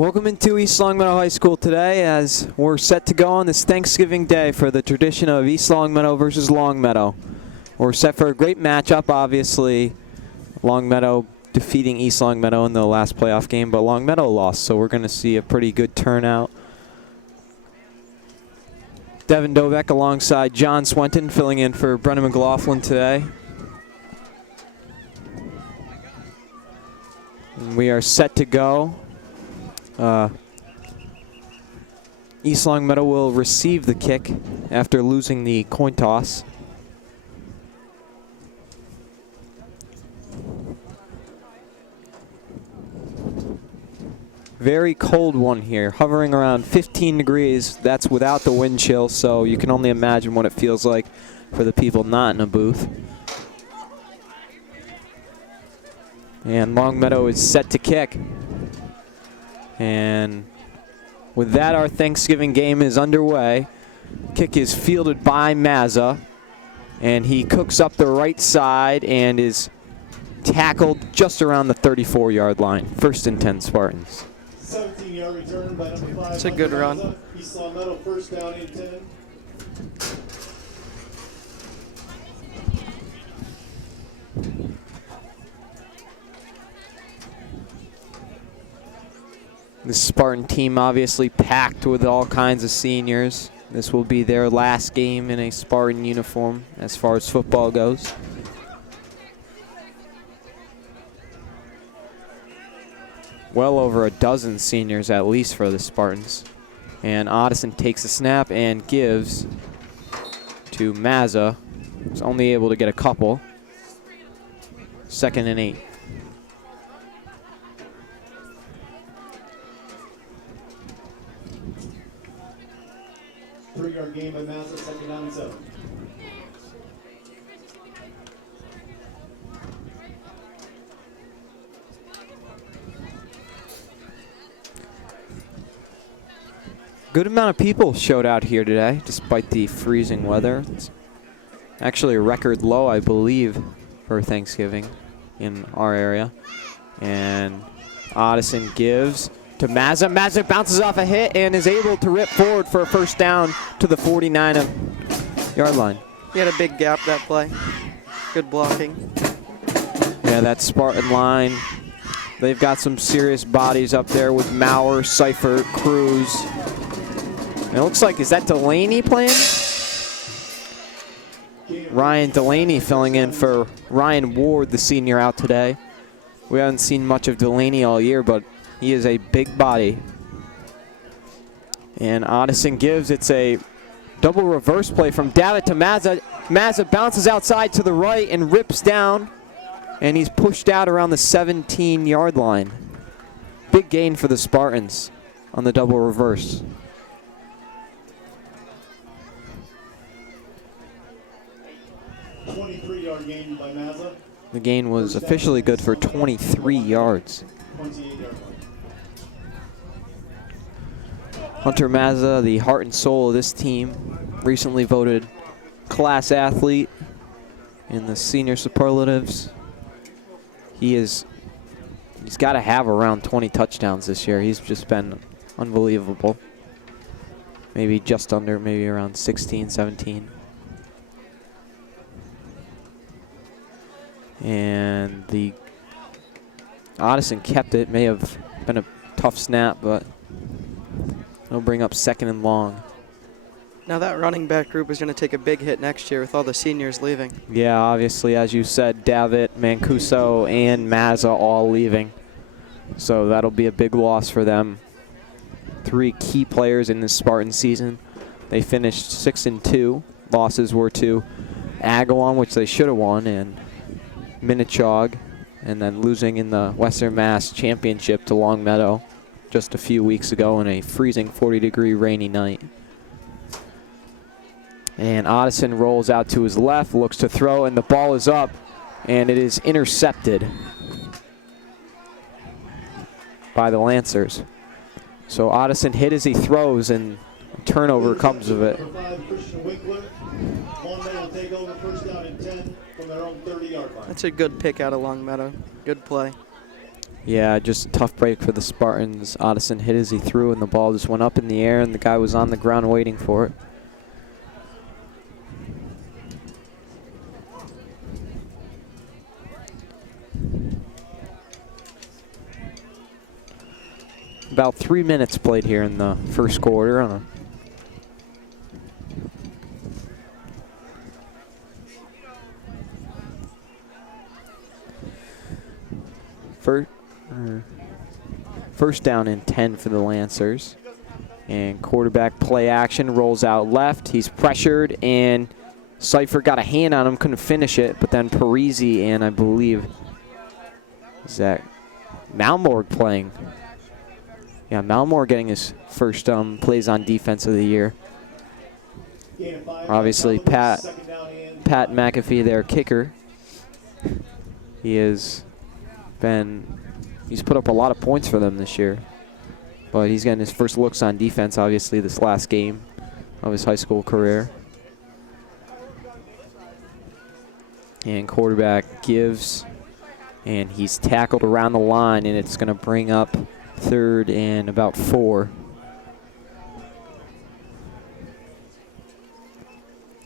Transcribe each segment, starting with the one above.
Welcome into East Longmeadow High School today as we're set to go on this Thanksgiving Day for the tradition of East Longmeadow versus Longmeadow. We're set for a great matchup, obviously. Longmeadow defeating East Longmeadow in the last playoff game, but Longmeadow lost, so we're going to see a pretty good turnout. Devin Dovek alongside John Swenton filling in for Brennan McLaughlin today. And we are set to go. East Longmeadow will receive the kick after losing the coin toss. Very cold one here, hovering around 15 degrees. That's without the wind chill, so you can only imagine what it feels like for the people not in a booth. And Longmeadow is set to kick. And with that, our Thanksgiving game is underway. Kick is fielded by Mazza, and he cooks up the right side and is tackled just around the 34-yard line. 1st and 10 Spartans. 17-yard return by number 5. It's a good run. East Longmeadow, 1st down and 10. The Spartan team obviously packed with all kinds of seniors. This will be their last game in a Spartan uniform as far as football goes. Well over a dozen seniors at least for the Spartans. And Otteson takes the snap and gives to Mazza, who's only able to get a couple. 2nd and 8. Three-yard gain by Mazza, 2nd down and 7. Good amount of people showed out here today, despite the freezing weather. It's actually a record low, I believe, for Thanksgiving in our area. And Otteson gives to Mazza. Mazza bounces off a hit and is able to rip forward for a 1st down to the 49-yard line. He had a big gap that play. Good blocking. Yeah, that Spartan line. They've got some serious bodies up there with Maurer, Seifert, Cruz. And it looks like, is that Delaney playing? Ryan Delaney filling in for Ryan Ward, the senior, out today. We haven't seen much of Delaney all year, but he is a big body. And Otteson gives. It's a double reverse play from Davitt to Mazza. Mazza bounces outside to the right and rips down. And he's pushed out around the 17-yard line. Big gain for the Spartans on the double reverse. A 23-yard gain by Mazza. The gain was officially good for 23 yards. 28-yard line. Hunter Mazza, the heart and soul of this team, recently voted class athlete in the senior superlatives. He's got to have around 20 touchdowns this year. He's just been unbelievable. Maybe just under, maybe around 16, 17. And the Otteson kept it. May have been a tough snap, but it'll bring up 2nd and long. Now that running back group is going to take a big hit next year with all the seniors leaving. Yeah, obviously, as you said, Davitt, Mancuso, and Mazza all leaving. So that'll be a big loss for them. 3 key players in this Spartan season. They finished 6-2. Losses were to Agawam, which they should have won, and Minichog, and then losing in the Western Mass Championship to Longmeadow just a few weeks ago on a freezing 40-degree rainy night. And Otteson rolls out to his left, looks to throw, and the ball is up, and it is intercepted by the Lancers. So Otteson hit as he throws, and a turnover comes of it. Longmeadow will take over 1st down and 10 from their own 30-yard line. That's a good pick out of Longmeadow. Good play. Yeah, just a tough break for the Spartans. Addison hit as he threw, and the ball just went up in the air, and the guy was on the ground waiting for it. About 3 minutes played here in the first quarter. First down and 10 for the Lancers. And quarterback play action, rolls out left. He's pressured, and Cypher got a hand on him, couldn't finish it. But then Parisi and I believe, is that Malmorg playing? Yeah, Malmore getting his first plays on defense of the year. Obviously, Pat McAfee, their kicker. He's put up a lot of points for them this year. But he's getting his first looks on defense, obviously, this last game of his high school career. And quarterback gives, and he's tackled around the line, and it's going to bring up 3rd and about 4.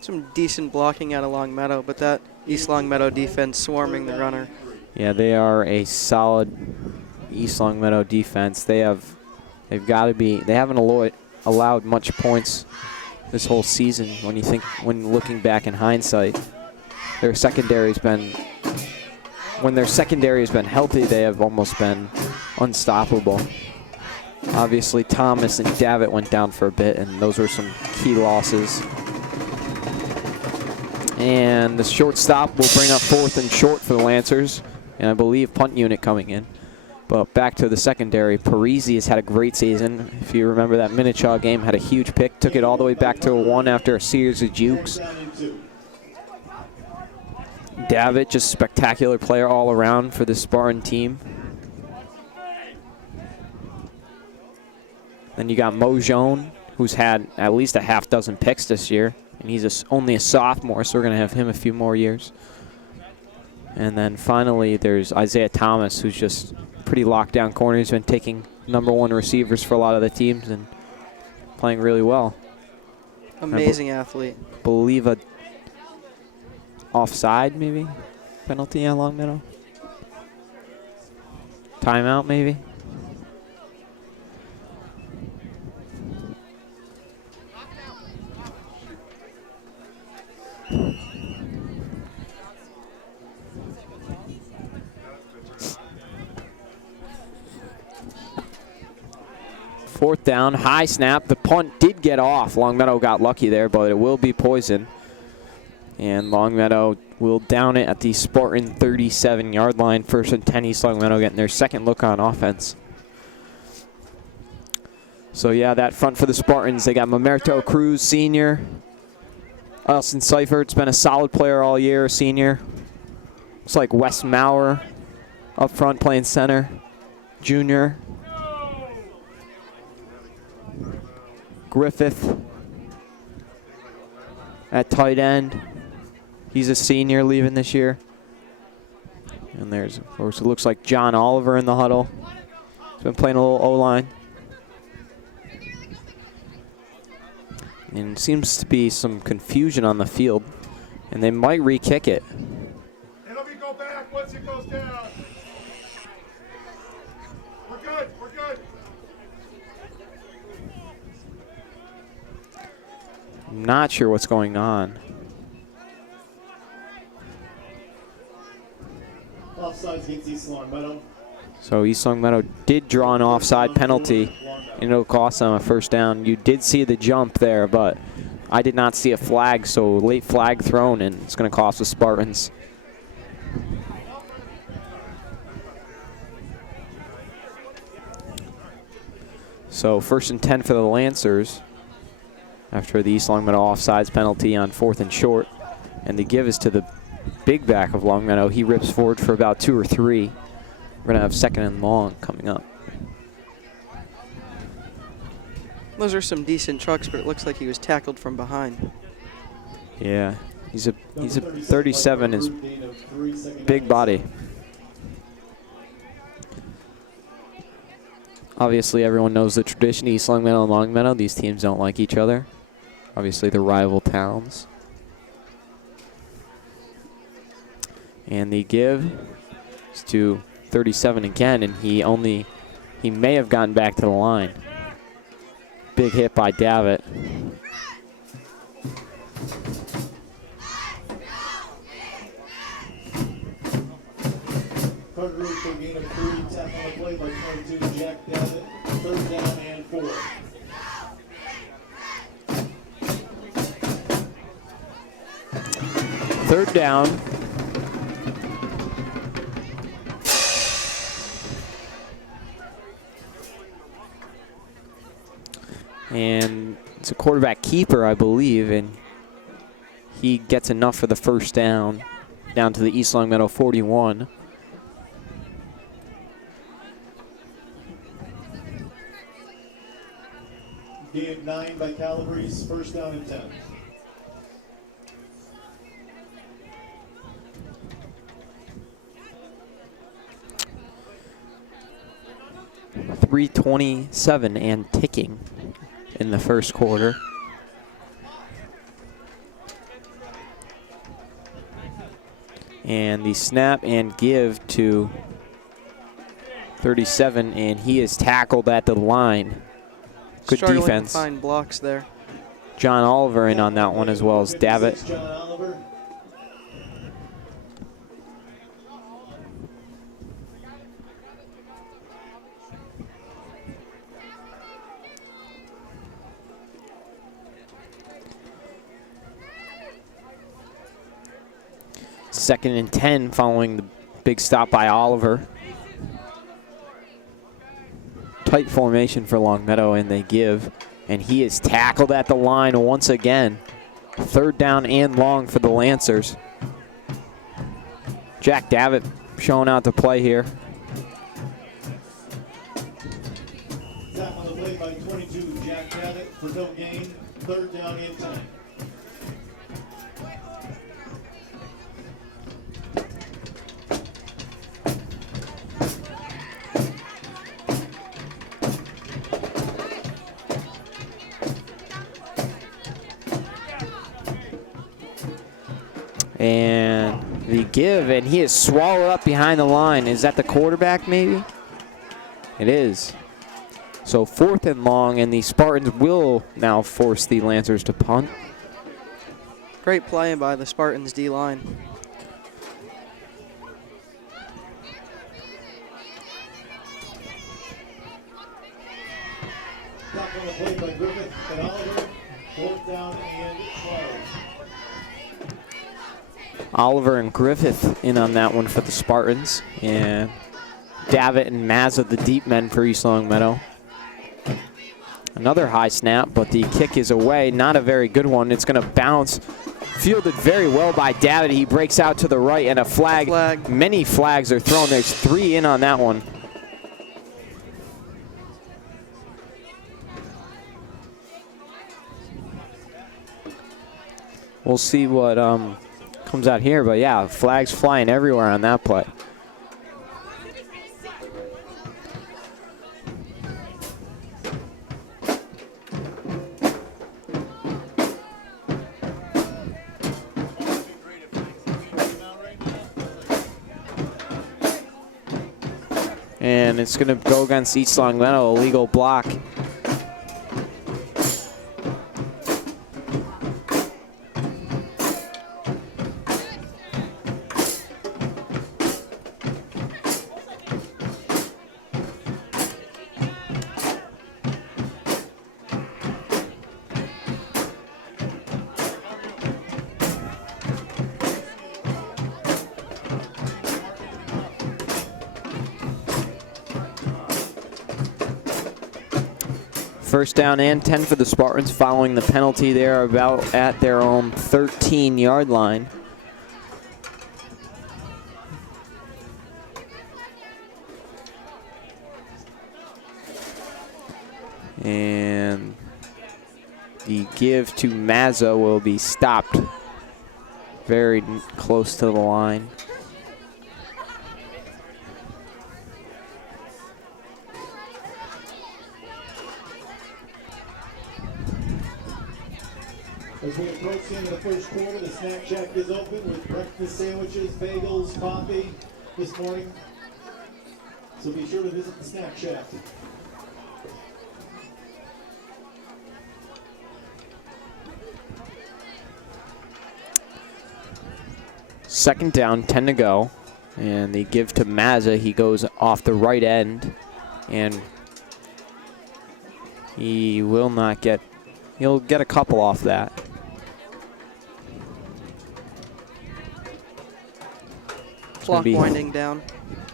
Some decent blocking out of Longmeadow, but that East Longmeadow defense swarming the runner. Yeah, they are a solid East Longmeadow defense. They haven't allowed much points this whole season. When looking back in hindsight, when their secondary has been healthy, they have almost been unstoppable. Obviously, Thomas and Davitt went down for a bit, and those were some key losses. And the short stop will bring up 4th and short for the Lancers, and I believe punt unit coming in. But back to the secondary, Parisi has had a great season. If you remember that Minichaw game, had a huge pick, took it all the way back to a 1 after a series of jukes. Davitt, just spectacular player all around for the Spartan team. Then you got Mojon, who's had at least a half dozen picks this year, and he's only a sophomore, so we're going to have him a few more years. And then finally, there's Isaiah Thomas, who's just pretty locked down corner. He's been taking #1 receivers for a lot of the teams and playing really well. Amazing athlete. Believe a offside, maybe? Penalty on Longmeadow? Timeout, maybe? Fourth down, high snap. The punt did get off. Longmeadow got lucky there, but it will be poison. And Longmeadow will down it at the Spartan 37-yard line. 1st and 10, East Longmeadow getting their second look on offense. So yeah, that front for the Spartans, they got Mamerto Cruz, senior. Austin Seifert's been a solid player all year, senior. Looks like Wes Maurer up front playing center, junior. Griffith at tight end. He's a senior leaving this year. And there's, of course, it looks like John Oliver in the huddle. He's been playing a little O-line. And seems to be some confusion on the field. And they might re-kick it. It'll be go back once it goes down. We're good, we're good. I'm not sure what's going on. Offsides against East Longmeadow. So East Longmeadow did draw an offside penalty, and it'll cost them a first down. You did see the jump there, but I did not see a flag, so late flag thrown, and it's going to cost the Spartans. So 1st and 10 for the Lancers after the East Longmeadow offsides penalty on 4th and short. And the give is to the big back of Longmeadow. He rips forward for about 2 or 3. We're going to have 2nd and long coming up. Those are some decent trucks, but it looks like he was tackled from behind. Yeah, he's a 37, is big body. Obviously, everyone knows the tradition, East Longmeadow and Longmeadow. These teams don't like each other. Obviously, they're rival towns. And the give is to 37 again, and he may have gotten back to the line. Big hit by Davitt. Carter Road for a gain of 3. Tap on the play by 22, Jack Davitt. 3rd down and 4. Third down. And it's a quarterback keeper, I believe, and he gets enough for the first down to the East Longmeadow 41. Gain of 9 by Calabrese. 1st down and 10. .327 and ticking in the first quarter. And the snap and give to 37, and he is tackled at the line. Good Struggling defense. to find blocks there. John Oliver in on that one as well as Davitt. John Oliver. Second and 10 following the big stop by Oliver. Tight formation for Longmeadow, and they give. And he is tackled at the line once again. 3rd down and long for the Lancers. Jack Davitt showing out to play here. Tap on the play by 22, Jack Davitt for no gain. 3rd down and 10. And the give, and he is swallowed up behind the line. Is that the quarterback, maybe? It is. So 4th and long, and the Spartans will now force the Lancers to punt. Great play by the Spartans D-line. Tap on the play by Griffith and Oliver. 4th down and 12. Oliver and Griffith in on that one for the Spartans. And Davitt and Mazza, the deep men for East Longmeadow. Another high snap, but the kick is away. Not a very good one. It's going to bounce. Fielded very well by Davitt. He breaks out to the right, and a flag. Many flags are thrown. There's 3 in on that one. We'll see what comes out here, but yeah, flags flying everywhere on that play. And it's going to go against East Longmeadow, a legal block. First down and 10 for the Spartans following the penalty. They're about at their own 13-yard line. And the give to Mazza will be stopped very close to the line. As we approach the end of the first quarter, the snack shack is open with breakfast sandwiches, bagels, coffee this morning. So be sure to visit the snack shack. Second down, 10 to go. And they give to Mazza. He goes off the right end. And he will not get, he'll get a couple off that. Clock winding down.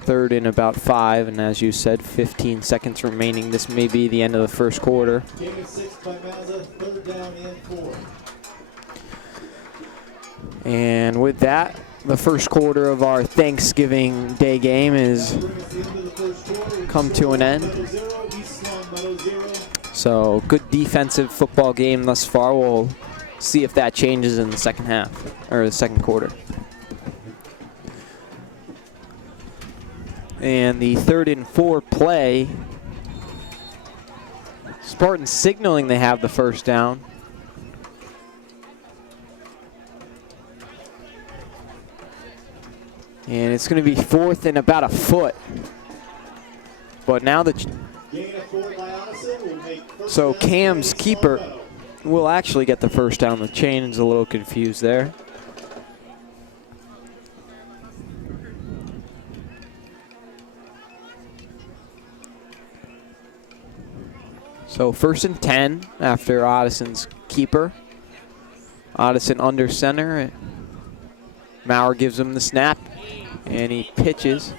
Third and about 5, and as you said, 15 seconds remaining. This may be the end of the first quarter. Gain of 6 by Mazza, 3rd down and 4. And with that, the first quarter of our Thanksgiving Day game is come to an end. So good defensive football game thus far. We'll see if that changes in the second half, or the second quarter. And the 3rd and 4 play, Spartans signaling they have the first down. And it's going to be 4th and about a foot. But now so Cam's keeper will actually get the first down. The chain is a little confused there. So 1st and 10 after Oddison's keeper. Oddison under center. Maurer gives him the snap, and he pitches.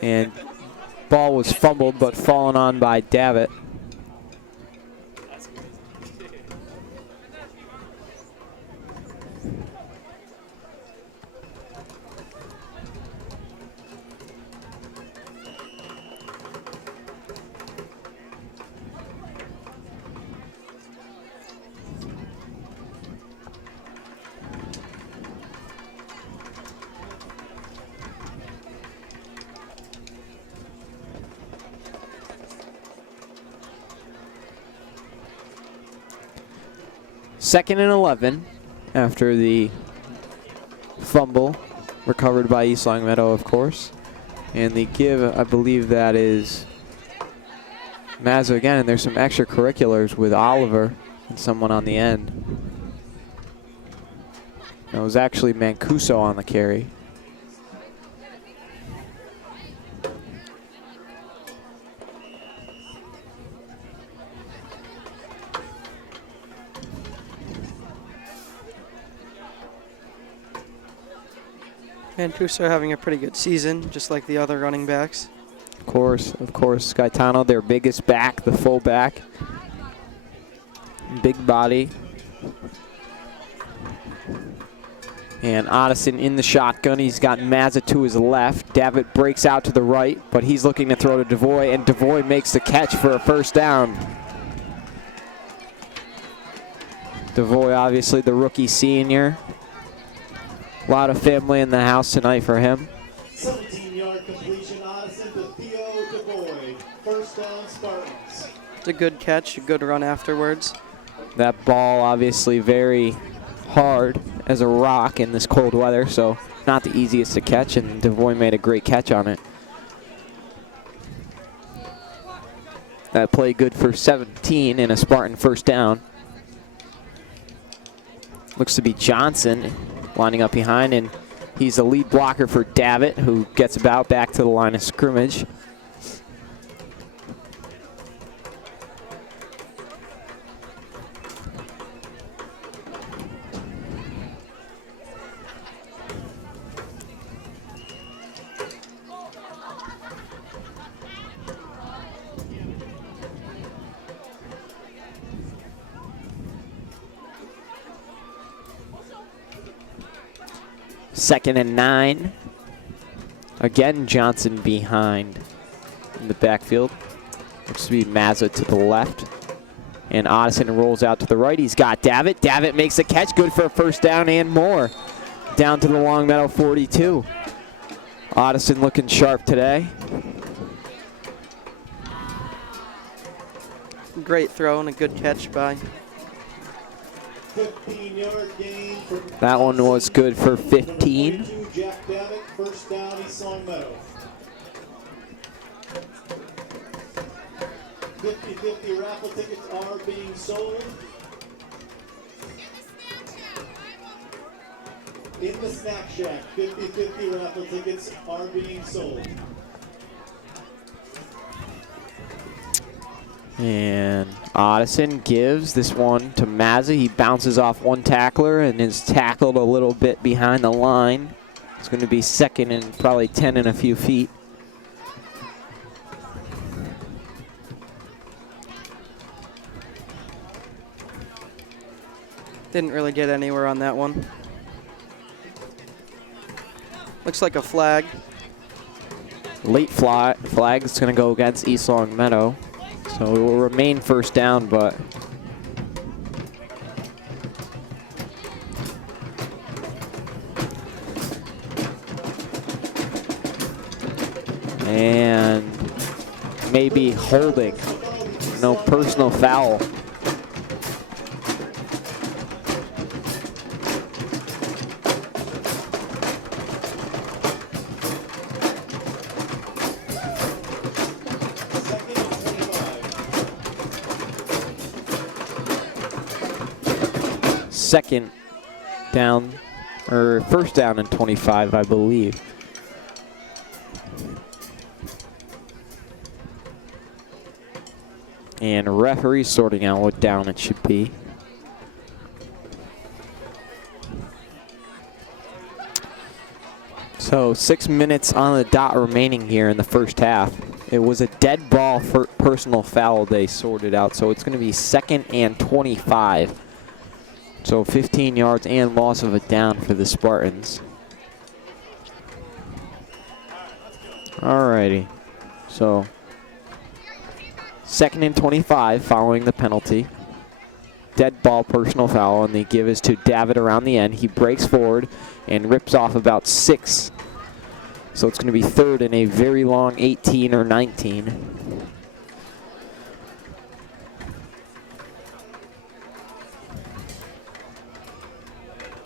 And ball was fumbled, but fallen on by Davitt. Second and 11 after the fumble recovered by East Longmeadow, of course. And the give, I believe that is Mazza again, and there's some extracurriculars with Oliver and someone on the end. It was actually Mancuso on the carry. Mancuso having a pretty good season, just like the other running backs. Of course, Gaetano, their biggest back, the fullback. Big body. And Oddison in the shotgun. He's got Mazza to his left. Davitt breaks out to the right, but he's looking to throw to Devoy, and Devoy makes the catch for a first down. Devoy, obviously the rookie senior. A lot of family in the house tonight for him. 17-yard completion, Oddison to Theo Devoy. First down, Spartans. It's a good catch, a good run afterwards. That ball obviously very hard as a rock in this cold weather, so not the easiest to catch, and Devoy made a great catch on it. That play good for 17 and a Spartan first down. Looks to be Johnson lining up behind, and he's the lead blocker for Davitt, who gets about back to the line of scrimmage. Second and 9. Again, Johnson behind in the backfield. Looks to be Mazza to the left. And Oddison rolls out to the right. He's got Davitt. Davitt makes a catch. Good for a first down and more. Down to the Longmeadow 42. Oddison looking sharp today. Great throw and a good catch by 15-yard gain from That one was good for 15. number 22, Jack Davitt, first down, East Longmeadow. 50-50 raffle tickets are being sold. In the snack shack, 50-50 raffle tickets are being sold. And Addison gives this one to Mazza. He bounces off one tackler and is tackled a little bit behind the line. It's going to be second and probably 10 and a few feet. Didn't really get anywhere on that one. Looks like a flag. Late flag is going to go against East Longmeadow. So it will remain first down, but and maybe holding. No personal foul. Second down, or first down and 25, I believe. And referee sorting out what down it should be. So 6 minutes on the dot remaining here in the first half. It was a dead ball for personal foul they sorted out, so it's going to be second and 25. So 15 yards and loss of a down for the Spartans. Alrighty. So second and 25 following the penalty. Dead ball personal foul, and the give is to Davitt around the end. He breaks forward and rips off about 6. So it's going to be third and a very long 18 or 19.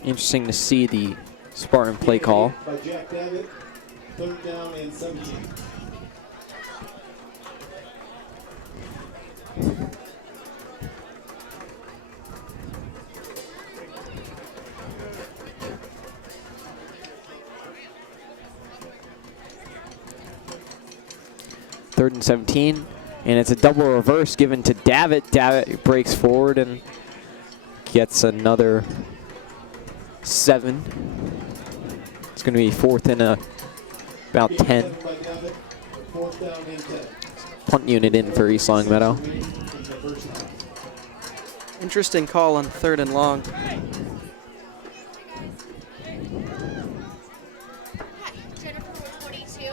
Interesting to see the Spartan play call. By Jack Davitt, third down and 17. Third and 17, and it's a double reverse given to Davitt. Davitt breaks forward and gets another 7. It's going to be fourth and about 10. Punt unit in for East Longmeadow. Interesting call on third and long. Hi, Jennifer with 22.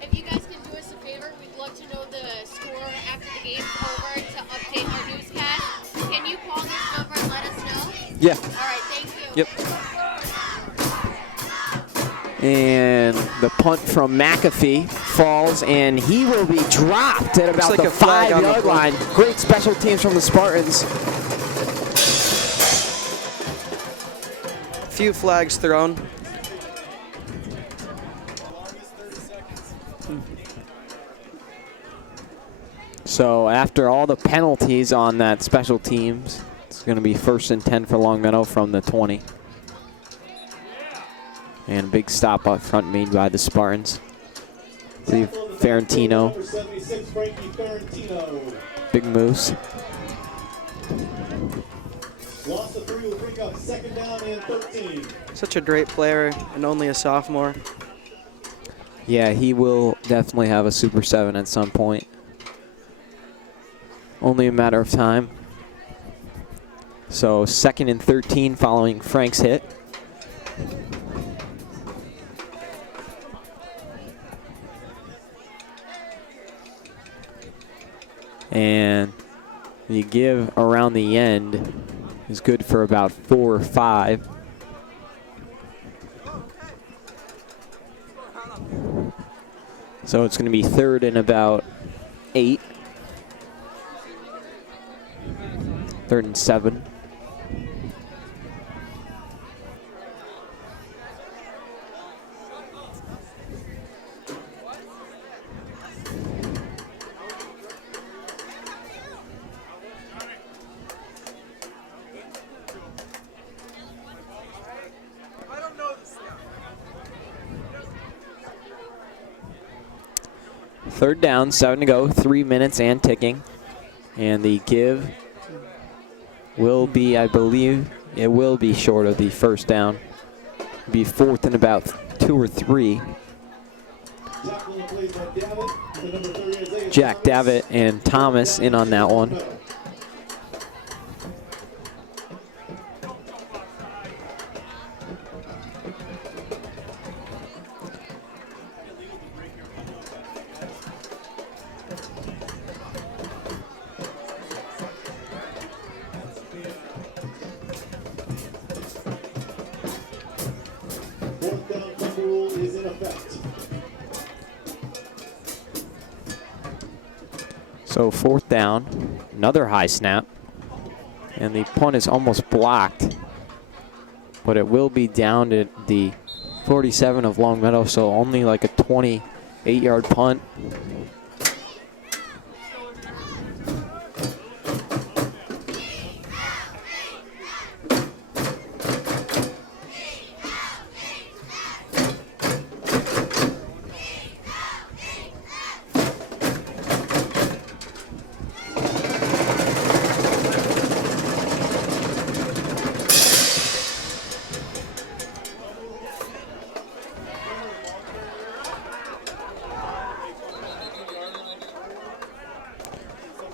If you guys can do us a favor, we'd love to know the score after the game's over to update our newscast. Can you call this number and let us know? Yeah. All right, thank you. Yep. And the punt from McAfee falls, and he will be dropped at about like the a flag on the 5-yard line. Great special teams from the Spartans. Few flags thrown. So after all the penalties on that special teams, it's going to be first and 10 for Longmeadow from the 20. And a big stop up front made by the Spartans. I believe Ferrantino. Big moves. Loss of 3 will bring up second down and 13. Such a great player and only a sophomore. Yeah, he will definitely have a Super 7 at some point. Only a matter of time. So second and 13 following Frank's hit. And the give around the end is good for about 4 or 5. So it's going to be third and about 8. Third and 7. 3rd down, 7 to go, 3 minutes and ticking. And the give will be, I believe, it will be short of the 1st down. Be 4th and about 2 or 3. Jack Davitt and Thomas in on that one. So 4th down, another high snap, and the punt is almost blocked, but it will be down at the 47 of Longmeadow, so only like a 28-yard punt.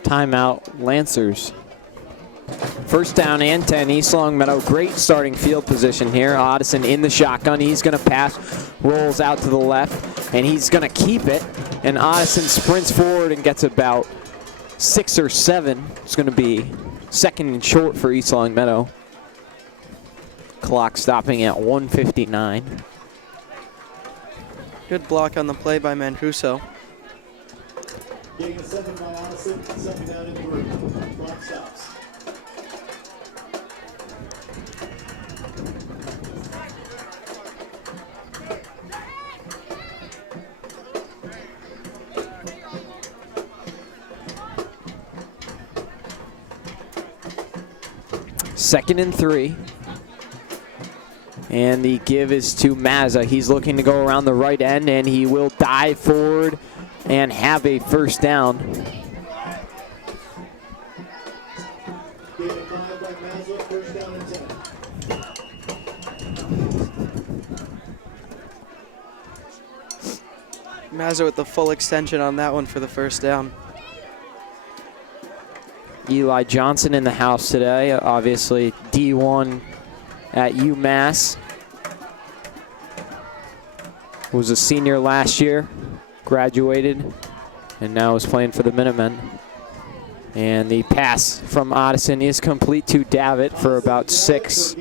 Timeout, Lancers. 1st down and 10, East Longmeadow. Great starting field position here. Addison in the shotgun. He's going to pass, rolls out to the left, and he's going to keep it. And Addison sprints forward and gets about 6 or 7. It's going to be 2nd and short for East Longmeadow. Clock stopping at 1:59. Good block on the play by Mancuso. Gain of 7 by Addison, 2nd down and 3. Clock stops. Second and 3. And the give is to Mazza. He's looking to go around the right end, and he will dive forward and have a 1st down. Gain of 5 by Mazza, 1st down and 10. Mazza with the full extension on that one for the 1st down. Eli Johnson in the house today, obviously D1 at UMass. Was a senior last year, graduated, and now is playing for the Minutemen. And the pass from Addison is complete to Davitt for about 6.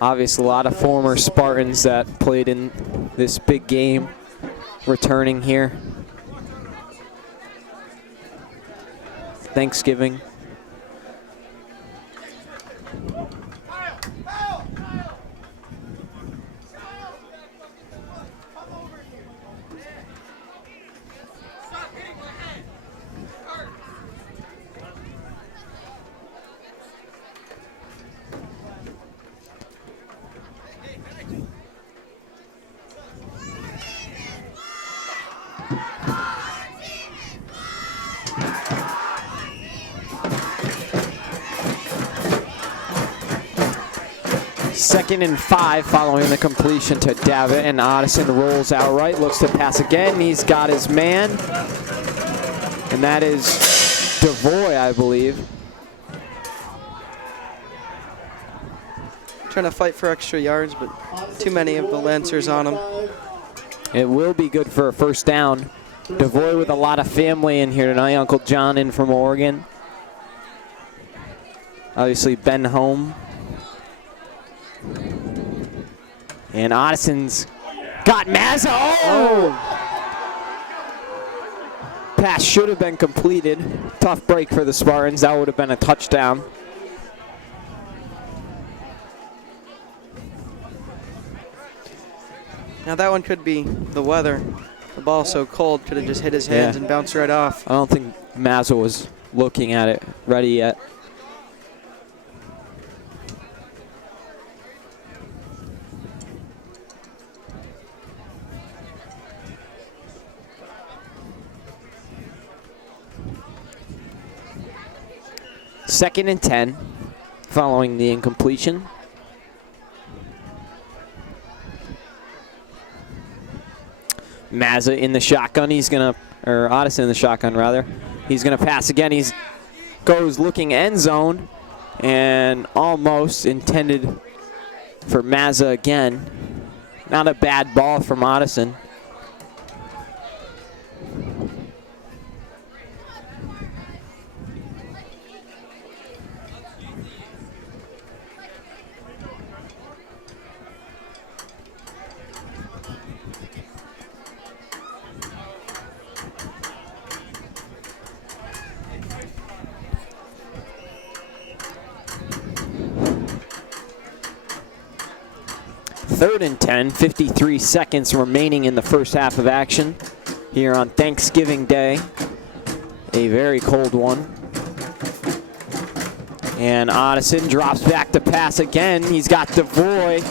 Obviously, a lot of former Spartans that played in this big game returning here. Thanksgiving. Second and 5 following the completion to Davitt, and Addison rolls out right, looks to pass again. He's got his man, and that is DeVoy, I believe. Trying to fight for extra yards, but too many of the Lancers on him. It will be good for a 1st down. DeVoy with a lot of family in here tonight. Uncle John in from Oregon. Obviously Ben home. And Addison's got Mazza. Oh! Pass should have been completed. Tough break for the Spartans. That would have been a touchdown. Now that one could be the weather. The ball's so cold, could have just hit his hands and bounced right off. I don't think Mazza was looking at it ready yet. 2nd and 10 following the incompletion. Mazza in the shotgun. He's going to, or Otteson in the shotgun, rather. He's going to pass again. He's goes looking end zone and almost intended for Mazza again. Not a bad ball from Otteson. Third and 10, 53 seconds remaining in the first half of action here on Thanksgiving Day. A very cold one. And Otteson drops back to pass again. He's got DeVoy,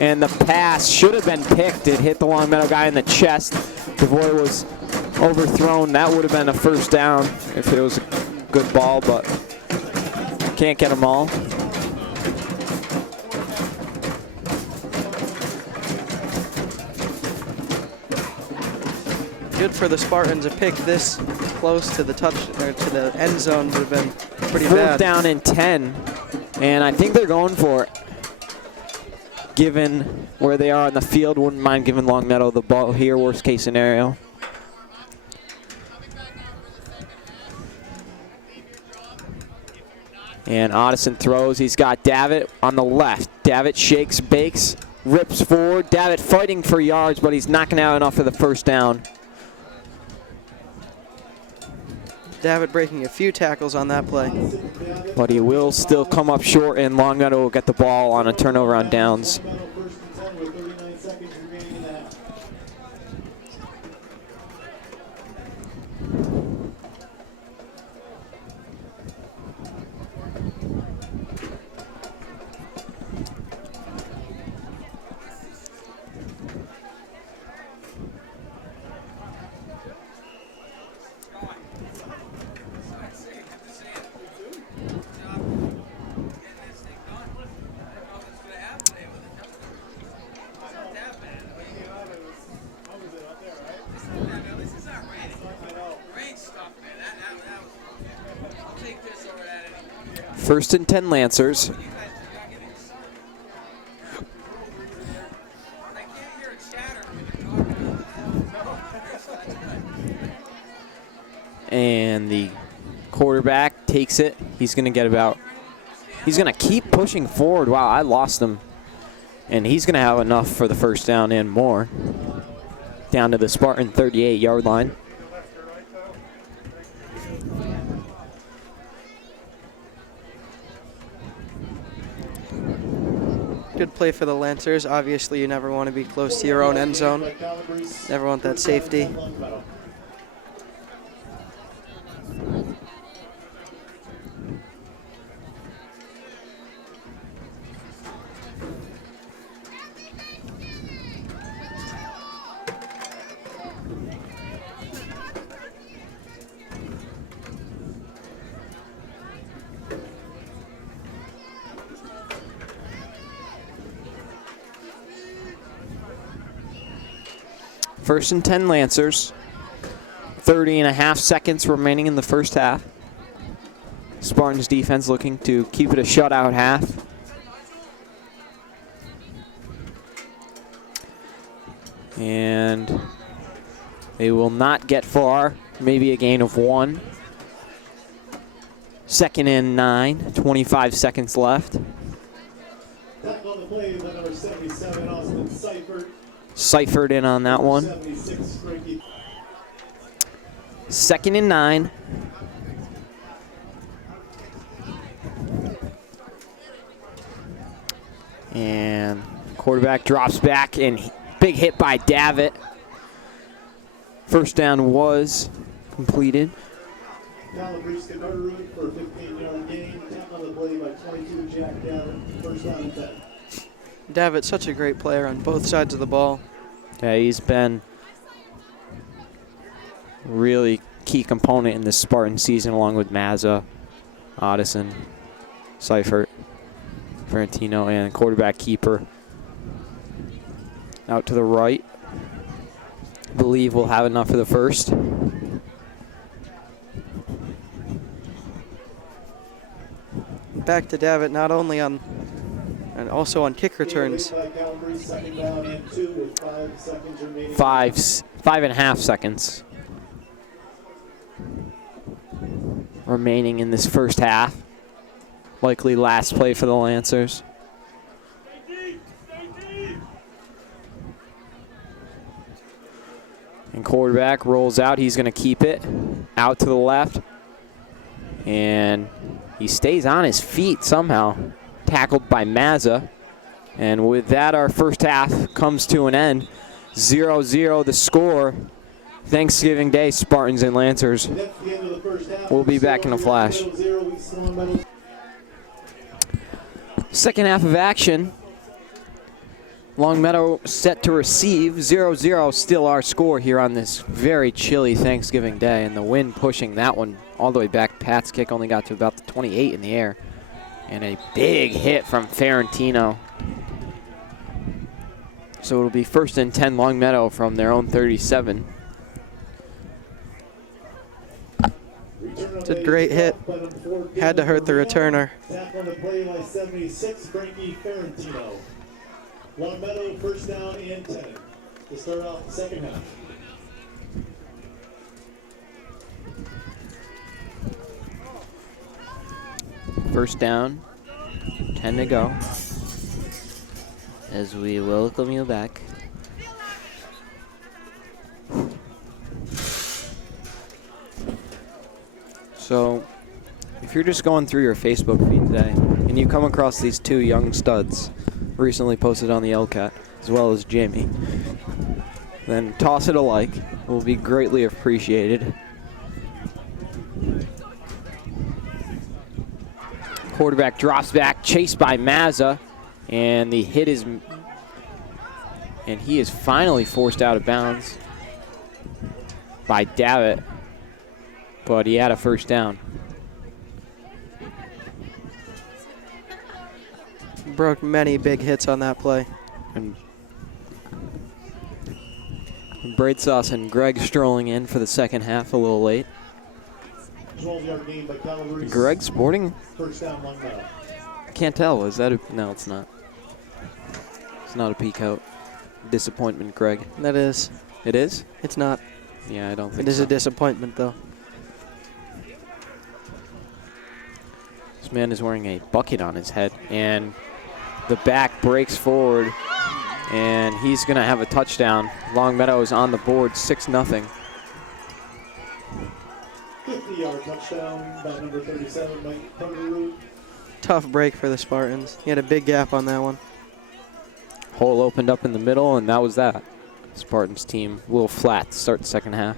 and the pass should have been picked. It hit the Longmeadow guy in the chest. DeVoy was overthrown. That would have been a first down if it was a good ball, but can't get them all. Good for the Spartans. A pick this close to the touch or to the end zone would have been pretty bad. 4th down and 10, and I think they're going for it. Given where they are on the field, wouldn't mind giving Longmeadow the ball here, worst case scenario. And Otteson throws. He's got Davitt on the left. Davitt shakes, bakes, rips forward. Davitt fighting for yards, but he's knocking out enough for the first down. Davitt breaking a few tackles on that play. But he will still come up short, and Longmeadow will get the ball on a turnover on downs. First and 10 Lancers. And the quarterback takes it. He's going to get about, he's going to keep pushing forward. Wow, I lost him. And he's going to have enough for the first down and more. Down to the Spartan 38-yard line. Good play for the Lancers. Obviously, you never want to be close to your own end zone. Never want that safety. First and 10 Lancers. 30.5 seconds remaining in the first half. Spartans defense looking to keep it a shutout half. And they will not get far. Maybe a gain of 1. 2nd and 9. 25 seconds left. Back on the play by number 77, Austin Seifert. Seifert in on that one. 76, Frankie. 2nd and 9. And quarterback drops back, and big hit by Davitt. First down was completed. Calabrese converted for a 15-yard gain. Tap on the play by 22, Jack Davitt. First down and 10. Davitt's such a great player on both sides of the ball. Yeah, he's been really key component in this Spartan season along with Mazza. Addison, Seifert, Ferrantino, and quarterback keeper out to the right. Believe we'll have enough for the first. Back to Davitt, not only on, and also on kick returns. 5.5 seconds remaining in this first half. Likely last play for the Lancers. And quarterback rolls out. He's going to keep it out to the left. And he stays on his feet somehow. Tackled by Mazza. And with that, our first half comes to an end. 0-0 the score. Thanksgiving Day, Spartans and Lancers. We'll be back in a flash. Second half of action. Longmeadow set to receive. 0-0 still our score here on this very chilly Thanksgiving Day. And the wind pushing that one all the way back. Pat's kick only got to about the 28 in the air. And a big hit from Ferrantino. So it'll be 1st and 10 Longmeadow from their own 37. It's a great hit. Had to hurt the returner. Tackle on the play by 76, Frankie Ferrantino. Longmeadow, 1st down and 10 to start off the second half. First down, 10 to go. As we welcome you back. So, if you're just going through your Facebook feed today and you come across these two young studs recently posted on the LCAT, as well as Jamie, then toss it a like. It will be greatly appreciated. Quarterback drops back, chased by Mazza, and the hit is, and he is finally forced out of bounds by Davitt, but he had a first down. Broke many big hits on that play. And Braid Sauce and Greg strolling in for the second half a little late. 12-yard gain by Calvary. Greg sporting? First down, Longmeadow. I can't tell. Is that a, no, it's not. It's not a peak out. Disappointment, Greg. That is. It is? It's not. Yeah, I don't think It is so. a disappointment, though. This man is wearing a bucket on his head, and the back breaks forward, and he's going to have a touchdown. Longmeadow is on the board, 6-0. 50-yard touchdown by number 37, Mike Punderoo. Tough break for the Spartans. He had a big gap on that one. Hole opened up in the middle, and that was that. Spartans team a little flat to start the second half.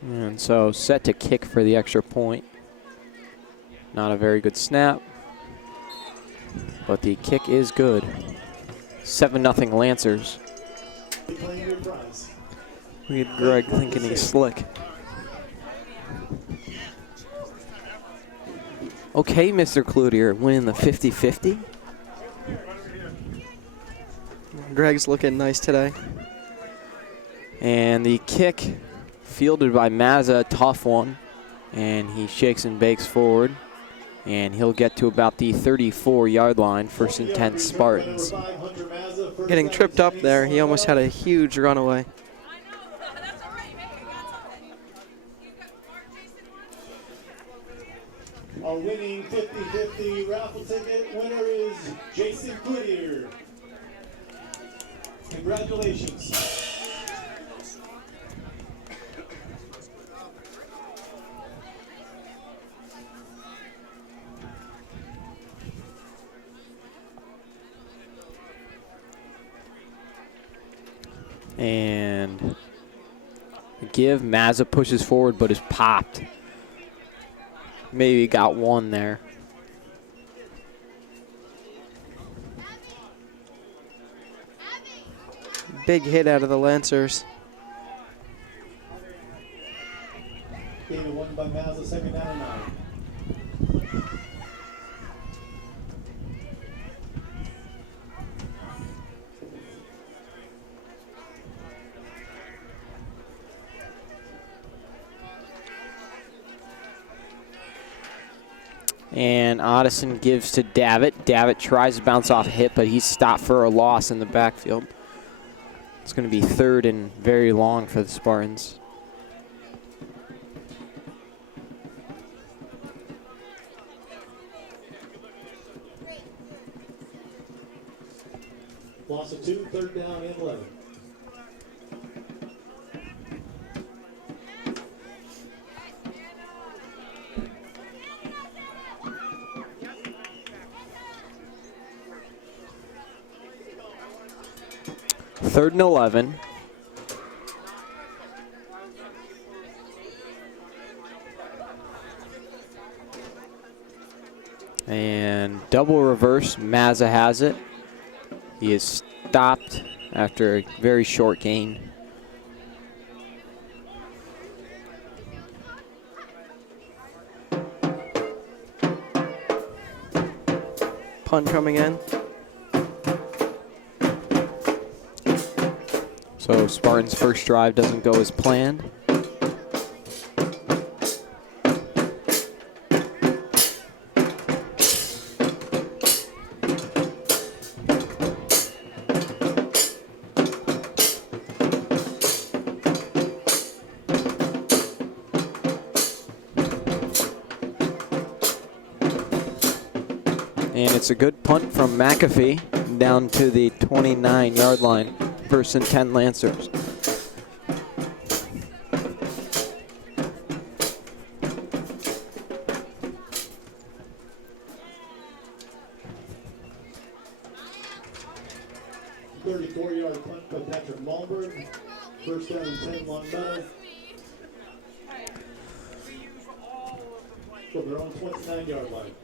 And so set to kick for the extra point. Not a very good snap, but the kick is good. 7-0 Lancers. We had Greg thinking he's slick. Okay, Mr. Cloutier, winning the 50-50. Greg's looking nice today. And the kick fielded by Mazza, tough one. And he shakes and bakes forward. And he'll get to about the 34-yard line, 1st and 10 Spartans. Getting tripped up there. He almost had a huge runaway. Our winning 50-50 raffle ticket winner is Jason Cloutier. Congratulations. And give. Mazza pushes forward but is popped. Maybe got one there. Big hit out of the Lancers. Gain of 1 by Mazza, second down and 9. And Otteson gives to Davitt. Davitt tries to bounce off a hit, but he's stopped for a loss in the backfield. It's going to be third and very long for the Spartans. Loss of 2, third down and 11. Third and 11. And double reverse, Mazza has it. He is stopped after a very short gain. Punt coming in. So Spartans' first drive doesn't go as planned. And it's a good punt from McAfee down to the 29-yard line. First and 10 Lancers. .34-yard punt by Patrick Malmberg. First down and 10, Longmeadow. From their own 29-yard line.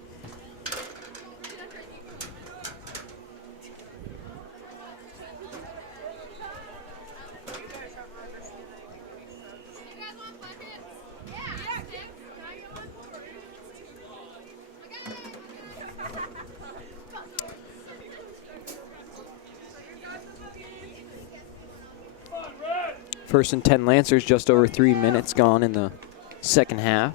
First and 10 Lancers, just over 3 minutes gone in the second half.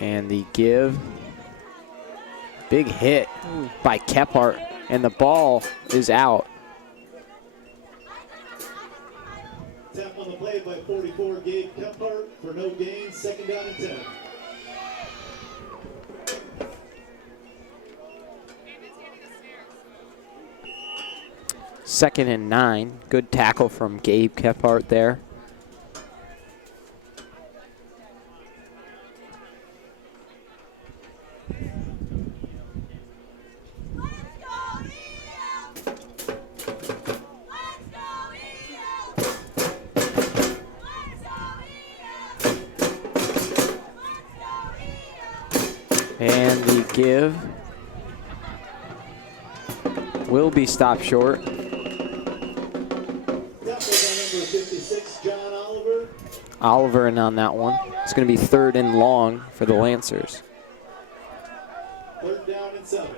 And the give. Big hit by Kephart, and the ball is out. Tap on the play by 44, Gabe Kephart for no gain, second down and 10. Second and 9. Good tackle from Gabe Kephart there. And the give will be stopped short. Oliver in on that one. It's going to be third and long for the Lancers. Third down and 7.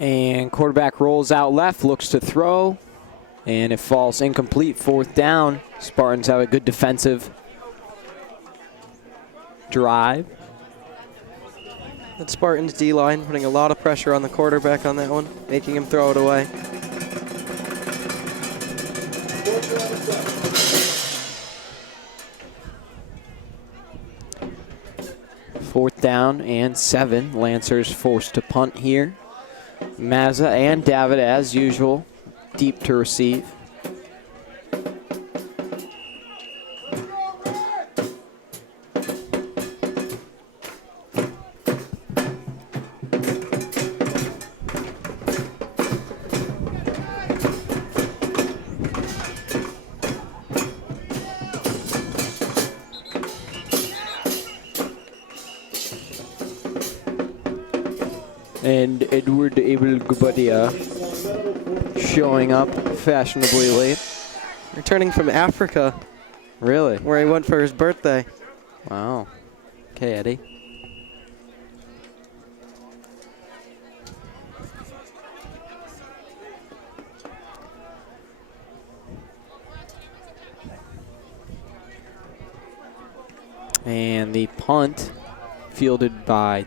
And quarterback rolls out left, looks to throw, and it falls incomplete. Fourth down. Spartans have a good defensive drive. The Spartans D-line putting a lot of pressure on the quarterback on that one, making him throw it away. Fourth down and 7. Lancers forced to punt here. Mazza and David, as usual, deep to receive. And Edward Abel-Gubadia showing up fashionably late. Returning from Africa, Really? where he went for his birthday. Wow. Okay, Eddie. And the punt fielded by,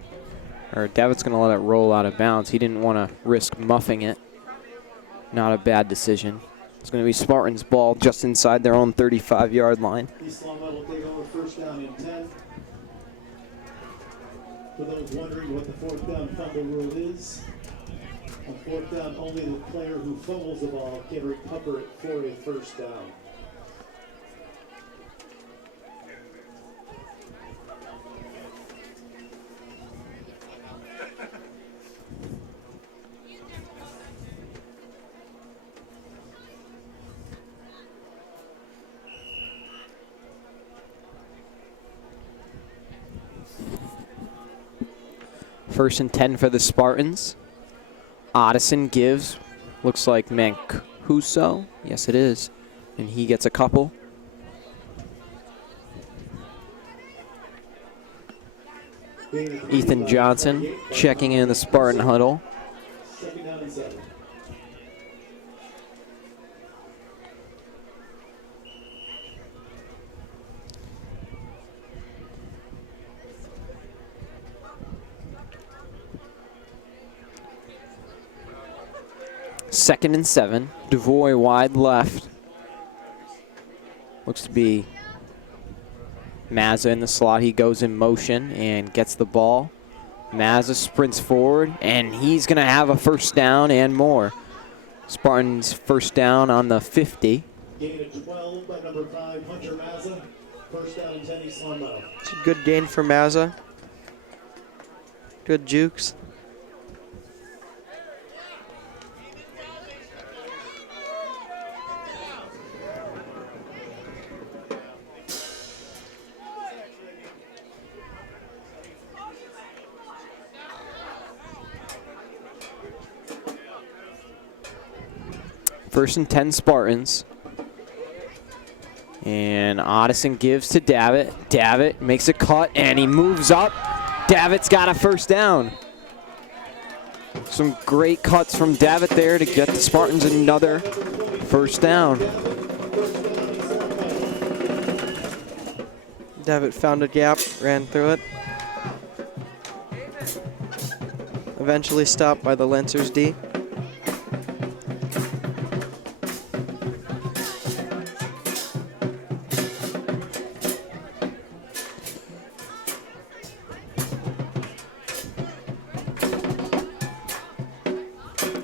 or David's going to let it roll out of bounds. He didn't want to risk muffing it. Not a bad decision. It's going to be Spartans' ball just inside their own 35-yard line. East Longmeadow will take over first down and 10. For those wondering what the fourth down fumble rule is, on fourth down, only the player who fumbles the ball can recover it for a first down. First and 10 for the Spartans. Odison gives, looks like Mancuso. Yes, it is. And he gets a couple. Ethan Johnson checking in the Spartan huddle. Second down and 7. Second and 7. DeVoy wide left. Looks to be Mazza in the slot. He goes in motion and gets the ball. Mazza sprints forward, and he's going to have a first down and more. Spartans first down on the 50. Gain of 12 by number 5, Hunter Mazza. First down and 10, East Longmeadow. It's a good gain for Mazza. Good jukes. First and 10 Spartans. And Odison gives to Davitt. Davitt makes a cut, and he moves up. Davitt's got a first down. Some great cuts from Davitt there to get the Spartans another first down. Davitt found a gap, ran through it. Eventually stopped by the Lancers D.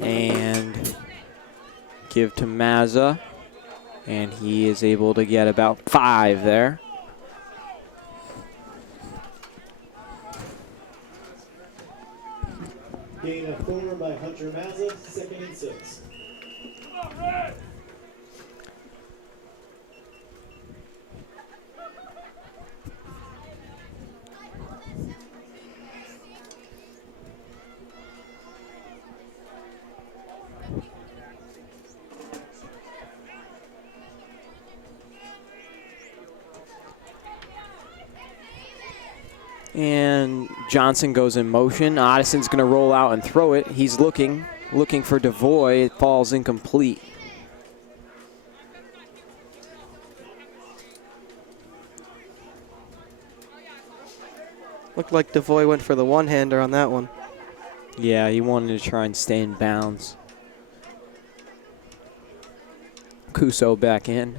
And give to Mazza, and he is able to get about 5 there. Gain of 4 by Hunter Mazza, second and 6. And Johnson goes in motion. Odison's going to roll out and throw it. He's looking for DeVoy. It falls incomplete. Looked like Devoy went for the one-hander on that one. Yeah, he wanted to try and stay in bounds. Kuso back in.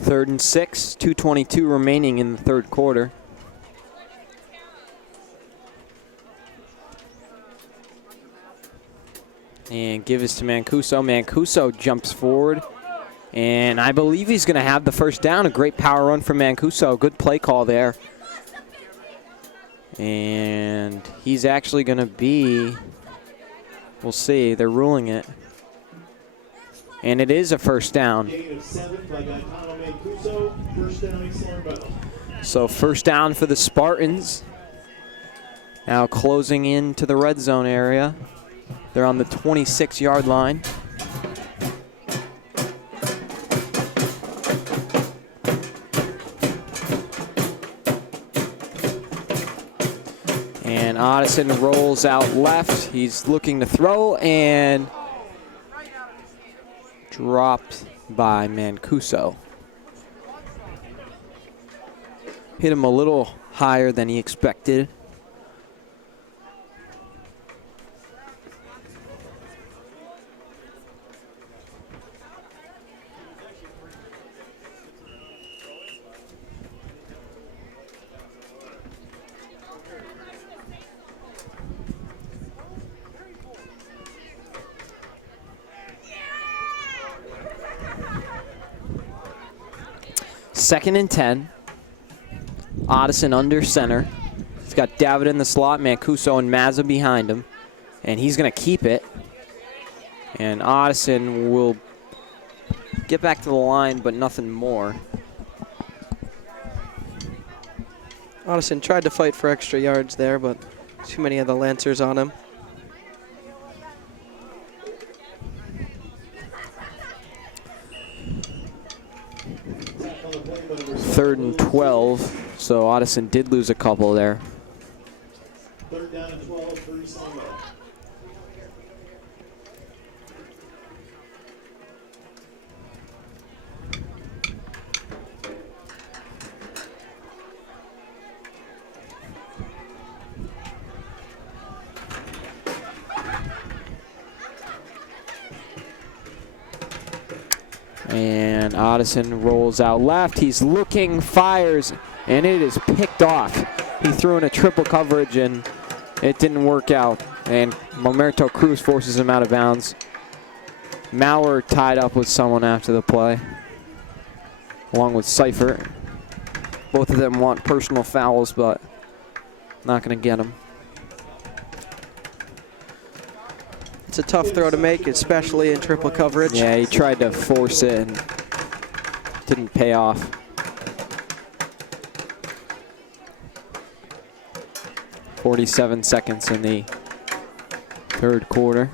Third and 6, 2:22 remaining in the third quarter. And give this to Mancuso. Mancuso jumps forward. And I believe he's going to have the first down. A great power run from Mancuso. Good play call there. And he's actually going to be, we'll see, they're ruling it. And it is a first down. Gain of 7 by Gaetano Mancuso. First down, East Longmeadow. So first down for the Spartans. Now closing into the red zone area. They're on the 26-yard line. And Addison rolls out left. He's looking to throw and dropped by Mancuso. Hit him a little higher than he expected. Second and 10. Addison under center. He's got David in the slot, Mancuso and Mazza behind him. And he's going to keep it. And Addison will get back to the line, but nothing more. Addison tried to fight for extra yards there, but too many of the Lancers on him. Third and 12, so Addison did lose a couple there. Third down and 12 for East Longmeadow. And Addison rolls out left. He's looking, fires, and it is picked off. He threw in a triple coverage, and it didn't work out. And Momerto Cruz forces him out of bounds. Maurer tied up with someone after the play, along with Seifert. Both of them want personal fouls, but not going to get them. It's a tough throw to make, especially in triple coverage. Yeah, he tried to force it and didn't pay off. .47 seconds in the third quarter.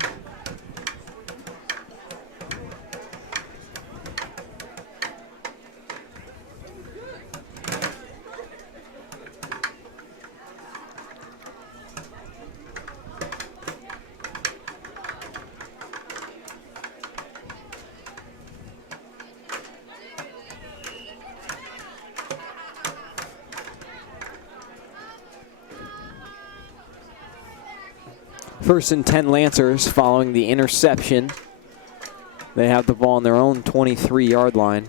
First and 10 Lancers following the interception. They have the ball on their own 23-yard line.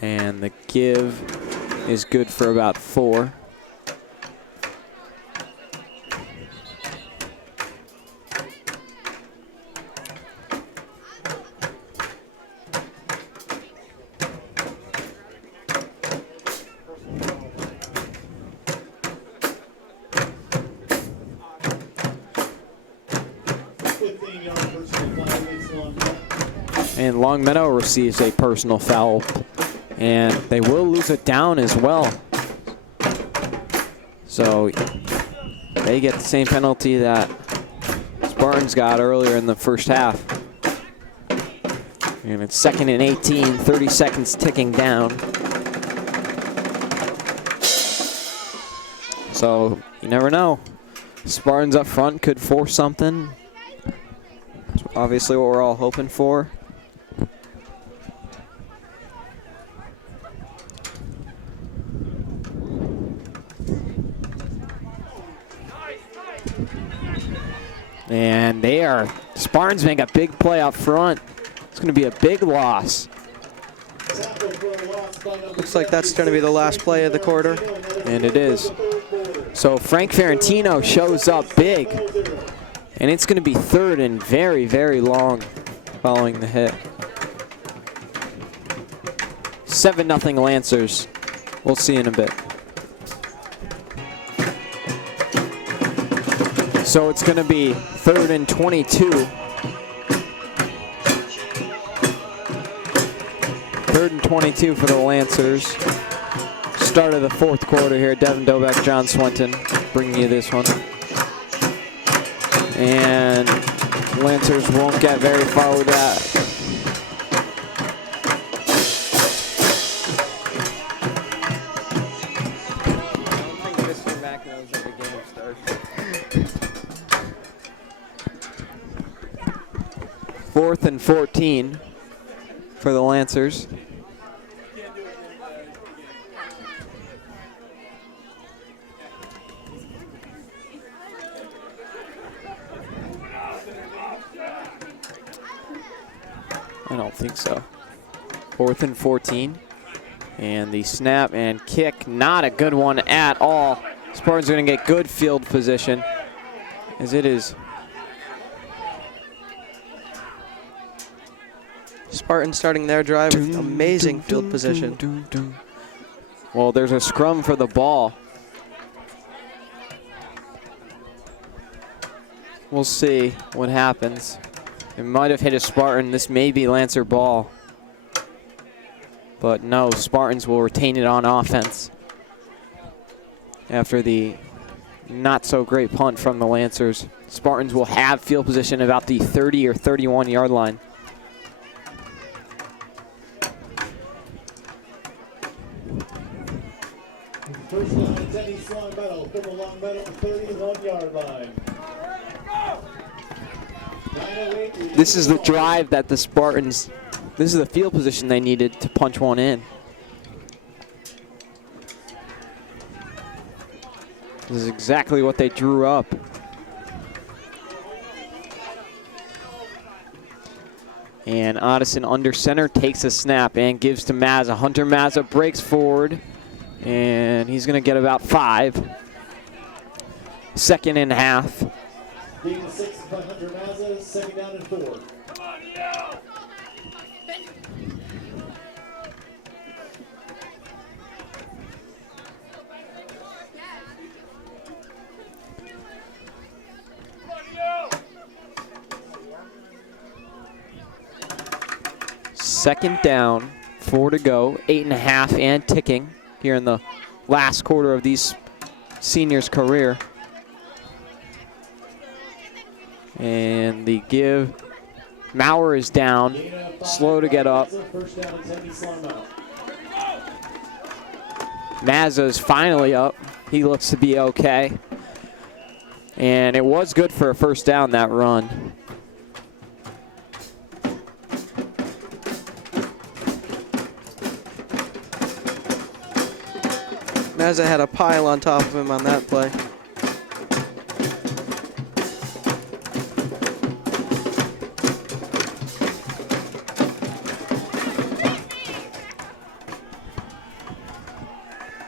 And the give is good for about 4. And Longmeadow receives a personal foul, and they will lose it down as well. So they get the same penalty that Spartans got earlier in the first half. And it's 2nd and 18, 30 seconds ticking down. So you never know. Spartans up front could force something. That's obviously what we're all hoping for. And Spartans make a big play up front. It's going to be a big loss. Looks like that's going to be the last play of the quarter. And it is. So Frank Ferrantino shows up big. And it's going to be 3rd and very, very long following the hit. 7-0 Lancers. We'll see in a bit. So it's going to be 3rd and 22. 3rd and 22 for the Lancers. Start of the 4th quarter here. Devin Dobeck, John Swenton bringing you this one. And Lancers won't get very far with that. I don't think Mr. Mack knows that the game starts. 4th and 14 for the Lancers. I don't think so. 4th and 14. And the snap and kick, not a good one at all. Spartans are going to get good field position as it is. Spartans starting their drive with amazing field position. Well, there's a scrum for the ball. We'll see what happens. It might have hit a Spartan. This may be Lancer ball. But no, Spartans will retain it on offense after the not so great punt from the Lancers. Spartans will have field position about the 30 or 31 yard line. First down attending Longmeadow from the Longmeadow 31 yard line. This is the drive that the Spartans, this is the field position they needed to punch one in. This is exactly what they drew up. And Otteson under center takes a snap and gives to Mazza. Hunter Mazza breaks forward, and he's going to get about 5. 2nd and half. Gain 6 by Hunter Mazza, 2nd down and 4. Second down, 4 to go, 8.5 and ticking here in the last quarter of these seniors' career. And the give, Maurer is down, slow to get up. Mazza is finally up. He looks to be okay. And it was good for a first down, that run. Mazza had a pile on top of him on that play.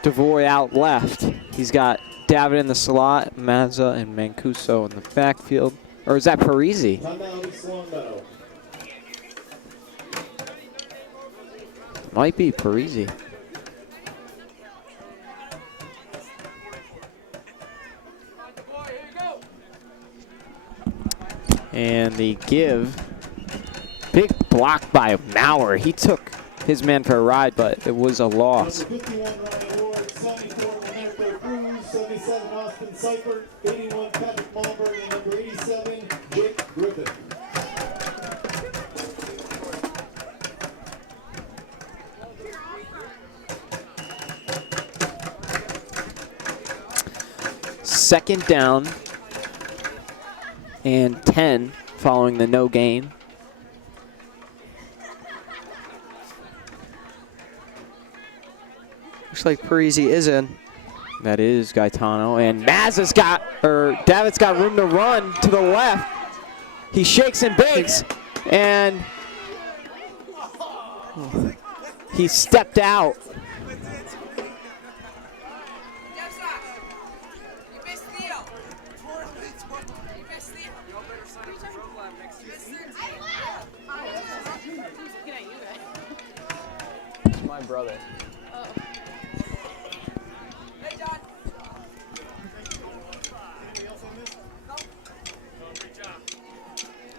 DeVoy out left. He's got David in the slot, Mazza and Mancuso in the backfield. Or is that Parisi? Might be Parisi. And the give. Big block by Maurer. He took his man for a ride, but it was a loss. 51 Ryan Ward, 74 Roberto Cruz, 77 Austin Seifert, 81 Patrick Malberg, and number 87 Jake Griffin. second down and 10 following the no gain. Looks like Parisi is in. That is Gaetano, and David's got room to run to the left. He shakes and bakes, and he stepped out. It's my brother.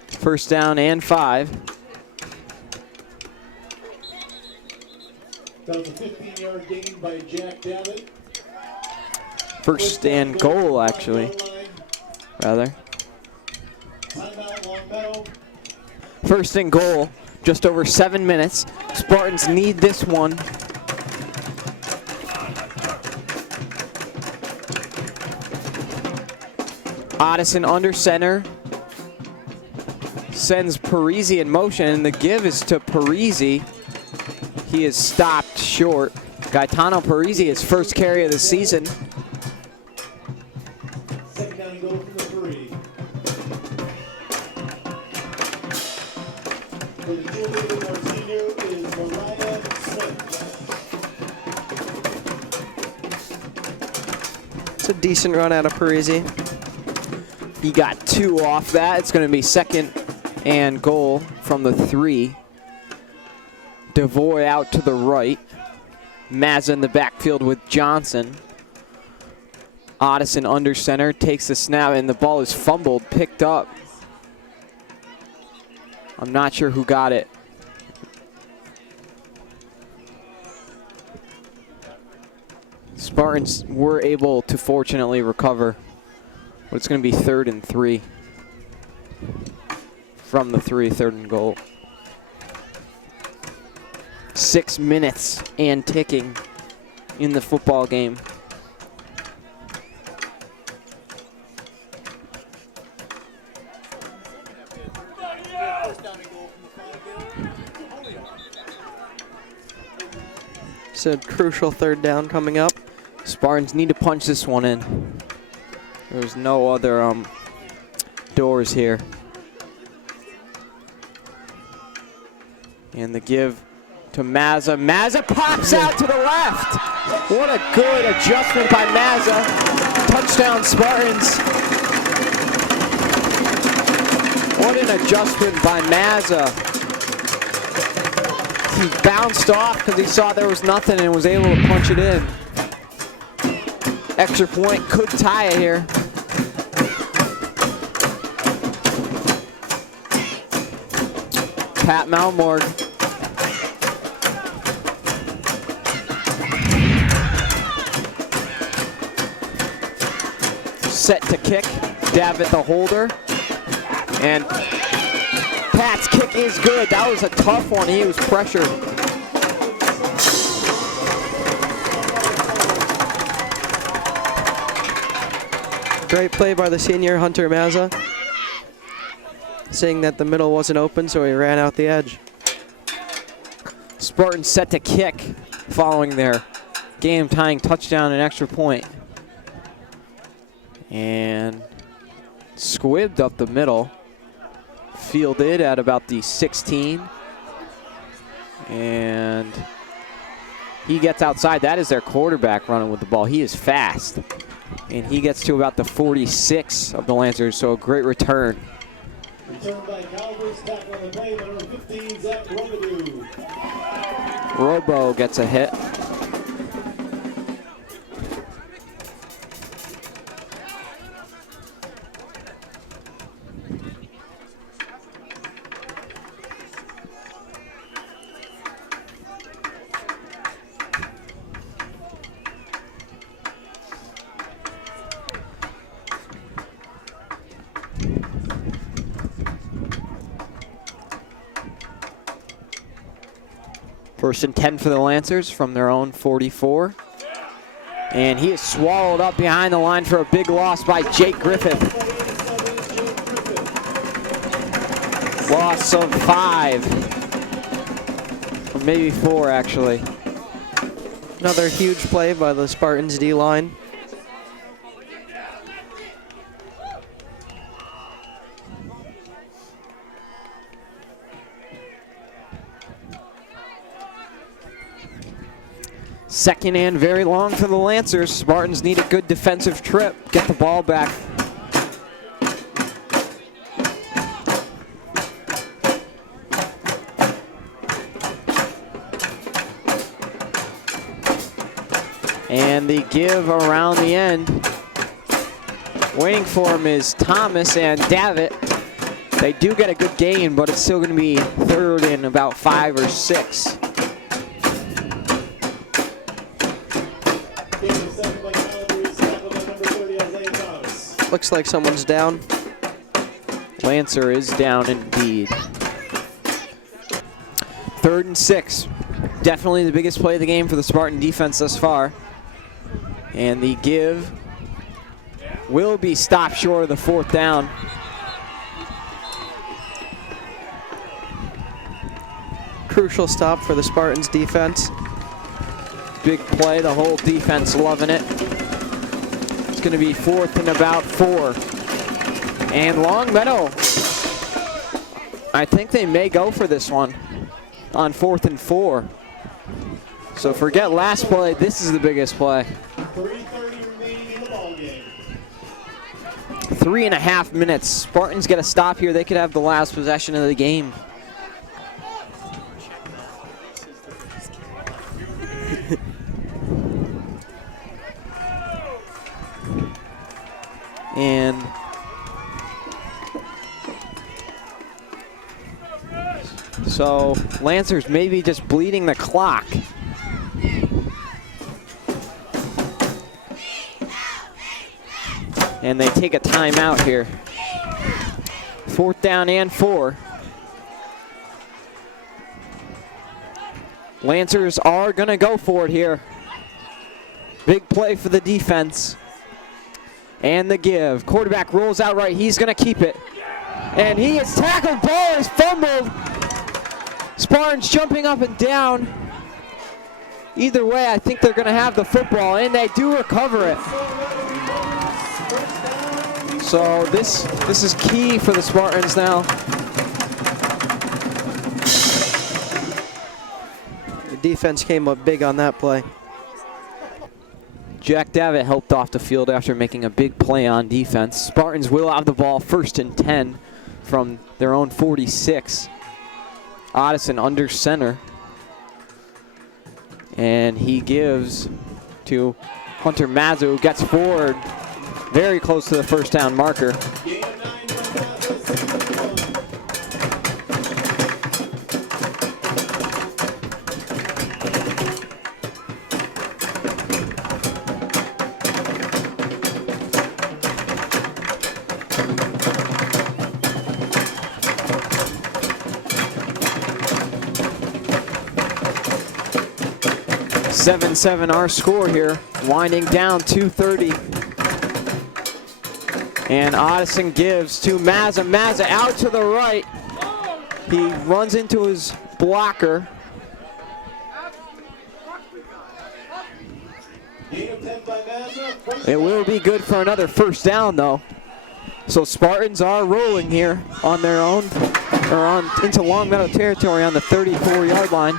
First down and 5. That was a 15-yard gain by Jack Davitt. First and goal, actually, rather. Timeout, Longmeadow. First and goal, just over 7 minutes. Spartans need this one. Addison under center. Sends Parisi in motion, and the give is to Parisi. He is stopped short. Gaetano Parisi, his first carry of the season. Second down and goal from the 3. For the cheerleader, our senior is Mariah Smith. It's a decent run out of Parisi. He got 2 off that. It's going to be second and goal from the 3. DeVoy out to the right. Mazza in the backfield with Johnson. Addison under center, takes the snap, and the ball is fumbled, picked up. I'm not sure who got it. Spartans were able to fortunately recover, but it's going to be 3rd and 3 from the 3, 3rd and goal. 6 minutes and ticking in the football game. It's a crucial 3rd down coming up. Spartans need to punch this one in. There's no other doors here. And the give to Mazza. Mazza pops out to the left. What a good adjustment by Mazza. Touchdown Spartans. What an adjustment by Mazza. He bounced off because he saw there was nothing and was able to punch it in. Extra point could tie it here. Pat Malmorg. Set to kick. Davitt the holder. And Pat's kick is good. That was a tough one. He was pressured. Great play by the senior, Hunter Mazza. Seeing that the middle wasn't open, so he ran out the edge. Spartans set to kick following their game-tying touchdown and extra point. And squibbed up the middle. Fielded at about the 16. And he gets outside. That is their quarterback running with the ball. He is fast. And he gets to about the 46 of the Lancers, so a great return. Return by Calvers, tackle on the play, number 15, Zach Robidoux. Robo gets a hit. First and 10 for the Lancers from their own 44. And he is swallowed up behind the line for a big loss by Jake Griffith. Loss of 5. Or maybe 4, actually. Another huge play by the Spartans D-line. Second and very long for the Lancers. Spartans need a good defensive trip. Get the ball back. And the give around the end. Waiting for him is Thomas and Davitt. They do get a good gain, but it's still going to be third and about 5 or 6. Looks like someone's down. Lancer is down indeed. 3rd and 6. Definitely the biggest play of the game for the Spartan defense thus far. And the give will be stopped short of the 4th down. Crucial stop for the Spartans defense. Big play, the whole defense loving it. It's going to be 4th and about 4. And Longmeadow, I think they may go for this one on 4th and 4. So forget last play, this is the biggest play. 3:30 remaining in the ballgame. 3.5 minutes. Spartans get a stop here. They could have the last possession of the game. And so Lancers maybe just bleeding the clock. And they take a timeout here. 4th down and 4. Lancers are going to go for it here. Big play for the defense. And the give. Quarterback rolls out right. He's going to keep it. And he is tackled. Ball is fumbled. Spartans jumping up and down. Either way, I think they're going to have the football, and they do recover it. So this is key for the Spartans now. The defense came up big on that play. Jack Davitt helped off the field after making a big play on defense. Spartans will have the ball 1st and 10 from their own 46. Odison under center. And he gives to Hunter Mazza, who gets forward very close to the 1st down marker. Gain of 9 for Mazza, 61. 7-7 our score here. Winding down 2:30. And Odison gives to Mazza. Mazza out to the right. He runs into his blocker. Gain of 10 by Mazza. It will be good for another 1st down though. So Spartans are rolling here on their own, or into Longmeadow territory on the 34-yard line.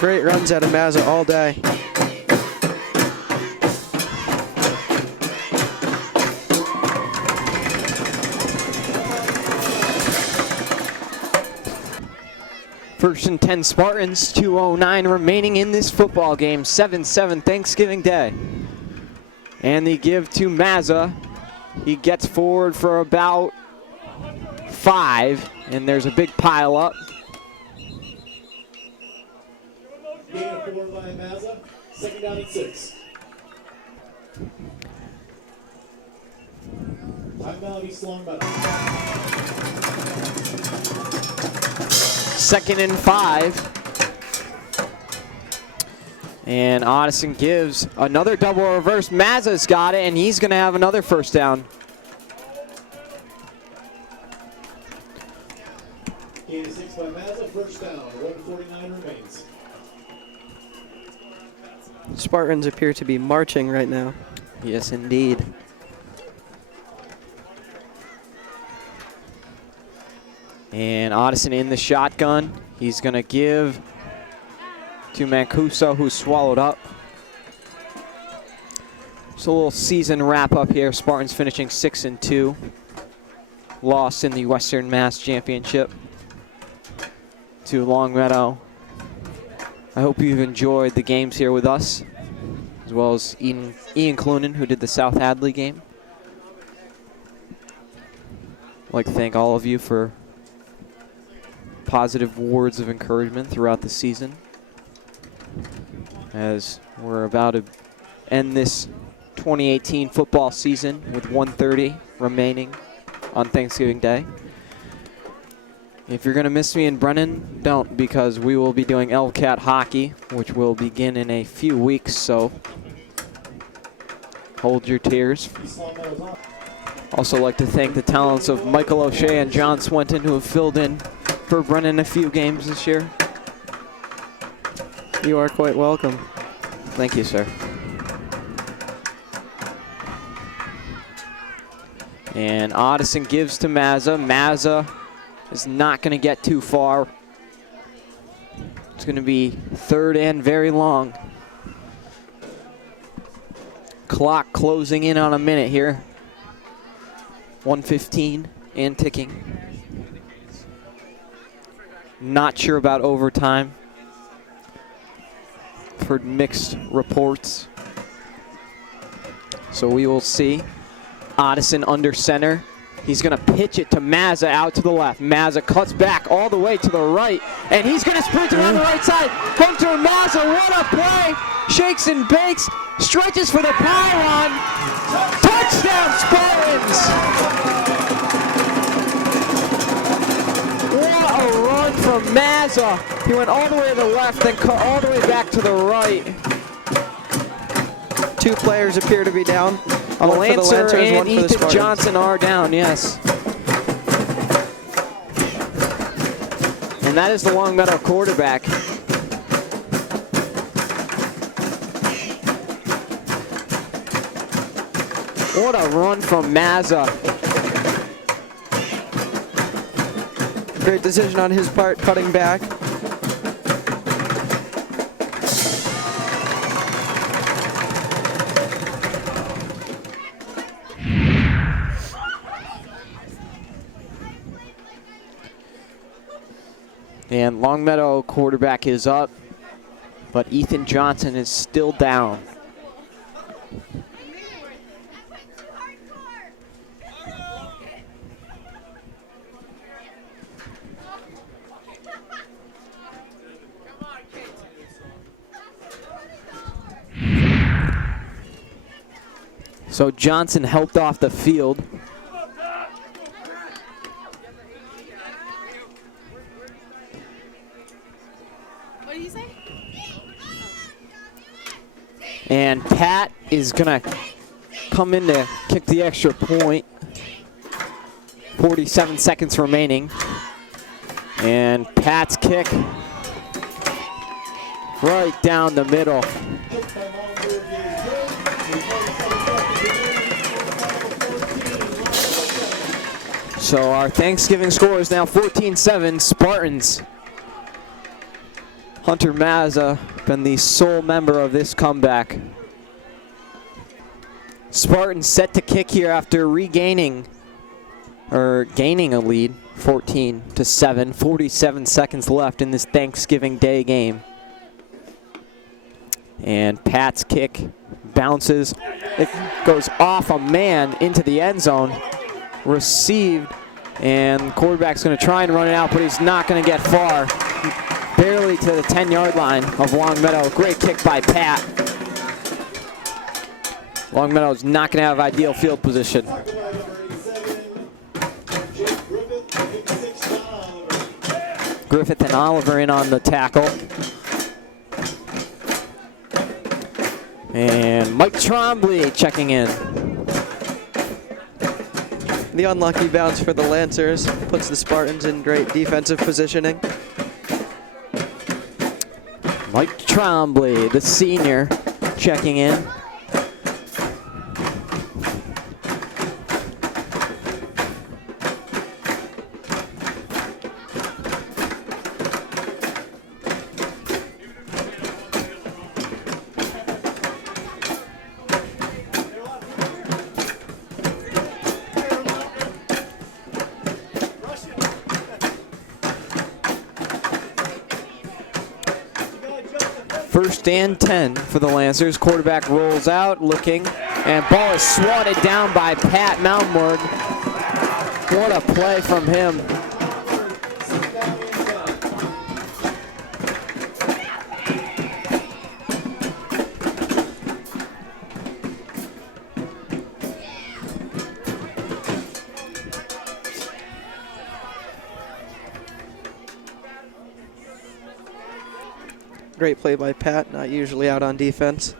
Great runs out of Mazza all day. First and 10 Spartans, 2:09 remaining in this football game. 7-7 Thanksgiving Day. And they give to Mazza. He gets forward for about 5, and there's a big pile up. Gain of 4 by Mazza. 2nd down and 6. Timeout East Longmeadow. 2nd and 5. And Addison gives another double reverse. Mazza's got it, and he's going to have another first down. Gain of 6 by Mazza, first down, 1:49 remains. Spartans appear to be marching right now. Yes, indeed. And Addison in the shotgun. He's going to give to Mancuso, who swallowed up. So a little season wrap up here. Spartans finishing 6-2. Lost in the Western Mass Championship to Longmeadow. I hope you've enjoyed the games here with us, as well as Ian Clunan, who did the South Hadley game. I'd like to thank all of you for positive words of encouragement throughout the season, as we're about to end this 2018 football season with 1:30 remaining on Thanksgiving Day. If you're going to miss me in Brennan, don't, because we will be doing LCAT hockey, which will begin in a few weeks, so hold your tears. Also like to thank the talents of Michael O'Shea and John Swenton, who have filled in for Brennan a few games this year. You are quite welcome. Thank you, sir. And Addison gives to Mazza. Mazza is not going to get too far. It's going to be third and very long. Clock closing in on a minute here. 1:15 and ticking. Not sure about overtime. I've heard mixed reports, so we will see. Addison under center. He's going to pitch it to Mazza out to the left. Mazza cuts back all the way to the right, and he's going to sprint around the right side. Hunter Mazza, what a play! Shakes and bakes, stretches for the pylon. Touchdown, Spartans! What a run from Mazza. He went all the way to the left, then cut all the way back to the right. Two players appear to be down. One for the Lancers, and one for the Ethan Spartans. Johnson are down, yes. And that is the Longmeadow quarterback. What a run from Mazza. Great decision on his part, cutting back. And Longmeadow quarterback is up, but Ethan Johnson is still down. So Johnson helped off the field. What did you say? And Pat is going to come in to kick the extra point. 47 seconds remaining. And Pat's kick right down the middle. So our Thanksgiving score is now 14-7, Spartans. Hunter Mazza been the sole member of this comeback. Spartans set to kick here after gaining a lead, 14-7, 47 seconds left in this Thanksgiving Day game. And Pat's kick bounces. It goes off a man into the end zone. Received, and the quarterback's going to try and run it out, but he's not going to get far. Barely to the 10-yard line of Longmeadow. Great kick by Pat. Longmeadow's not going to have ideal field position. Griffith and Oliver in on the tackle. And Mike Trombley checking in. The unlucky bounce for the Lancers puts the Spartans in great defensive positioning. Mike Trombley, the senior, checking in. First and 10 for the Lancers. Quarterback rolls out, looking, and ball is swatted down by Pat Mountenward. What a play from him. Great play by Pat, not usually out on defense.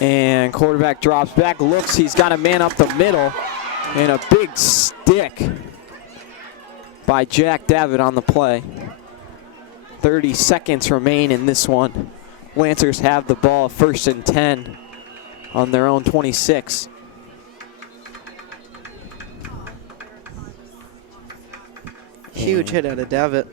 And quarterback drops back, looks, he's got a man up the middle, and a big stick by Jack Davitt on the play. 30 seconds remain in this one. Lancers have the ball, first and 10 on their own 26. Huge hit out of Davitt.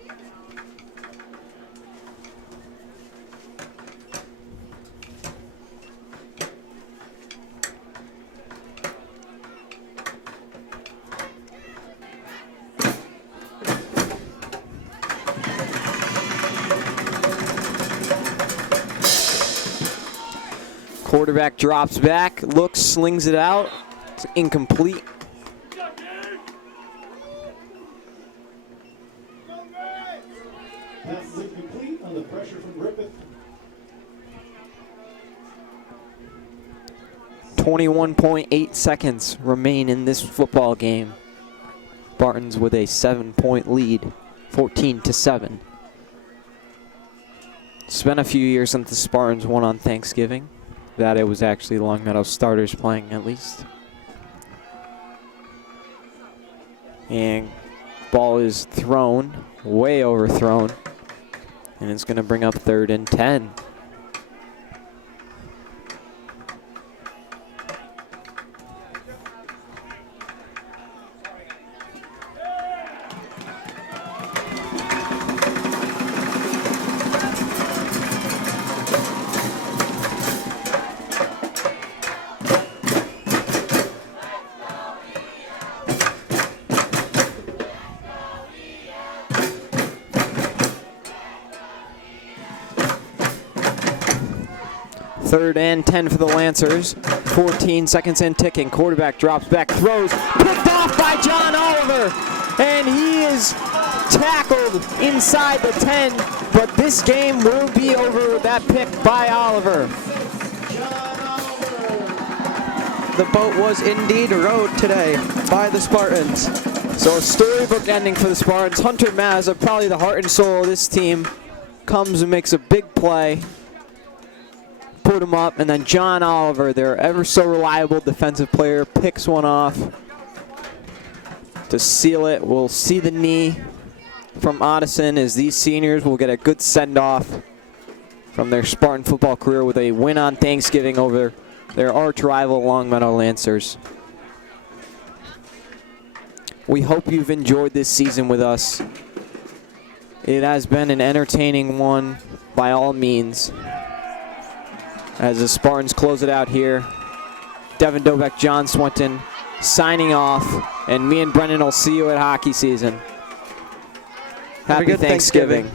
Quarterback drops back, looks, slings it out. It's incomplete. Pass is incomplete on the pressure from Griffith. 21.8 seconds remain in this football game. Spartans with a 7-point lead, 14-7. It's been a few years since the Spartans won on Thanksgiving. That it was actually Longmeadow starters playing at least. And ball is thrown, way overthrown. And it's going to bring up 3rd and 10. Third and 10 for the Lancers. 14 seconds in ticking. Quarterback drops back, throws, picked off by John Oliver. And he is tackled inside the 10, but this game will be over with that pick by Oliver. The boat was indeed rowed today by the Spartans. So a storybook ending for the Spartans. Hunter Mazza, probably the heart and soul of this team, comes and makes a big play. Put him up, and then John Oliver, their ever so reliable defensive player, picks one off to seal it. We'll see the knee from Otteson as these seniors will get a good send-off from their Spartan football career with a win on Thanksgiving over their arch rival Longmeadow Lancers. We hope you've enjoyed this season with us. It has been an entertaining one by all means. As the Spartans close it out here, Devin Dobeck, John Swenton signing off, and me and Brendan will see you at hockey season. Happy good Thanksgiving.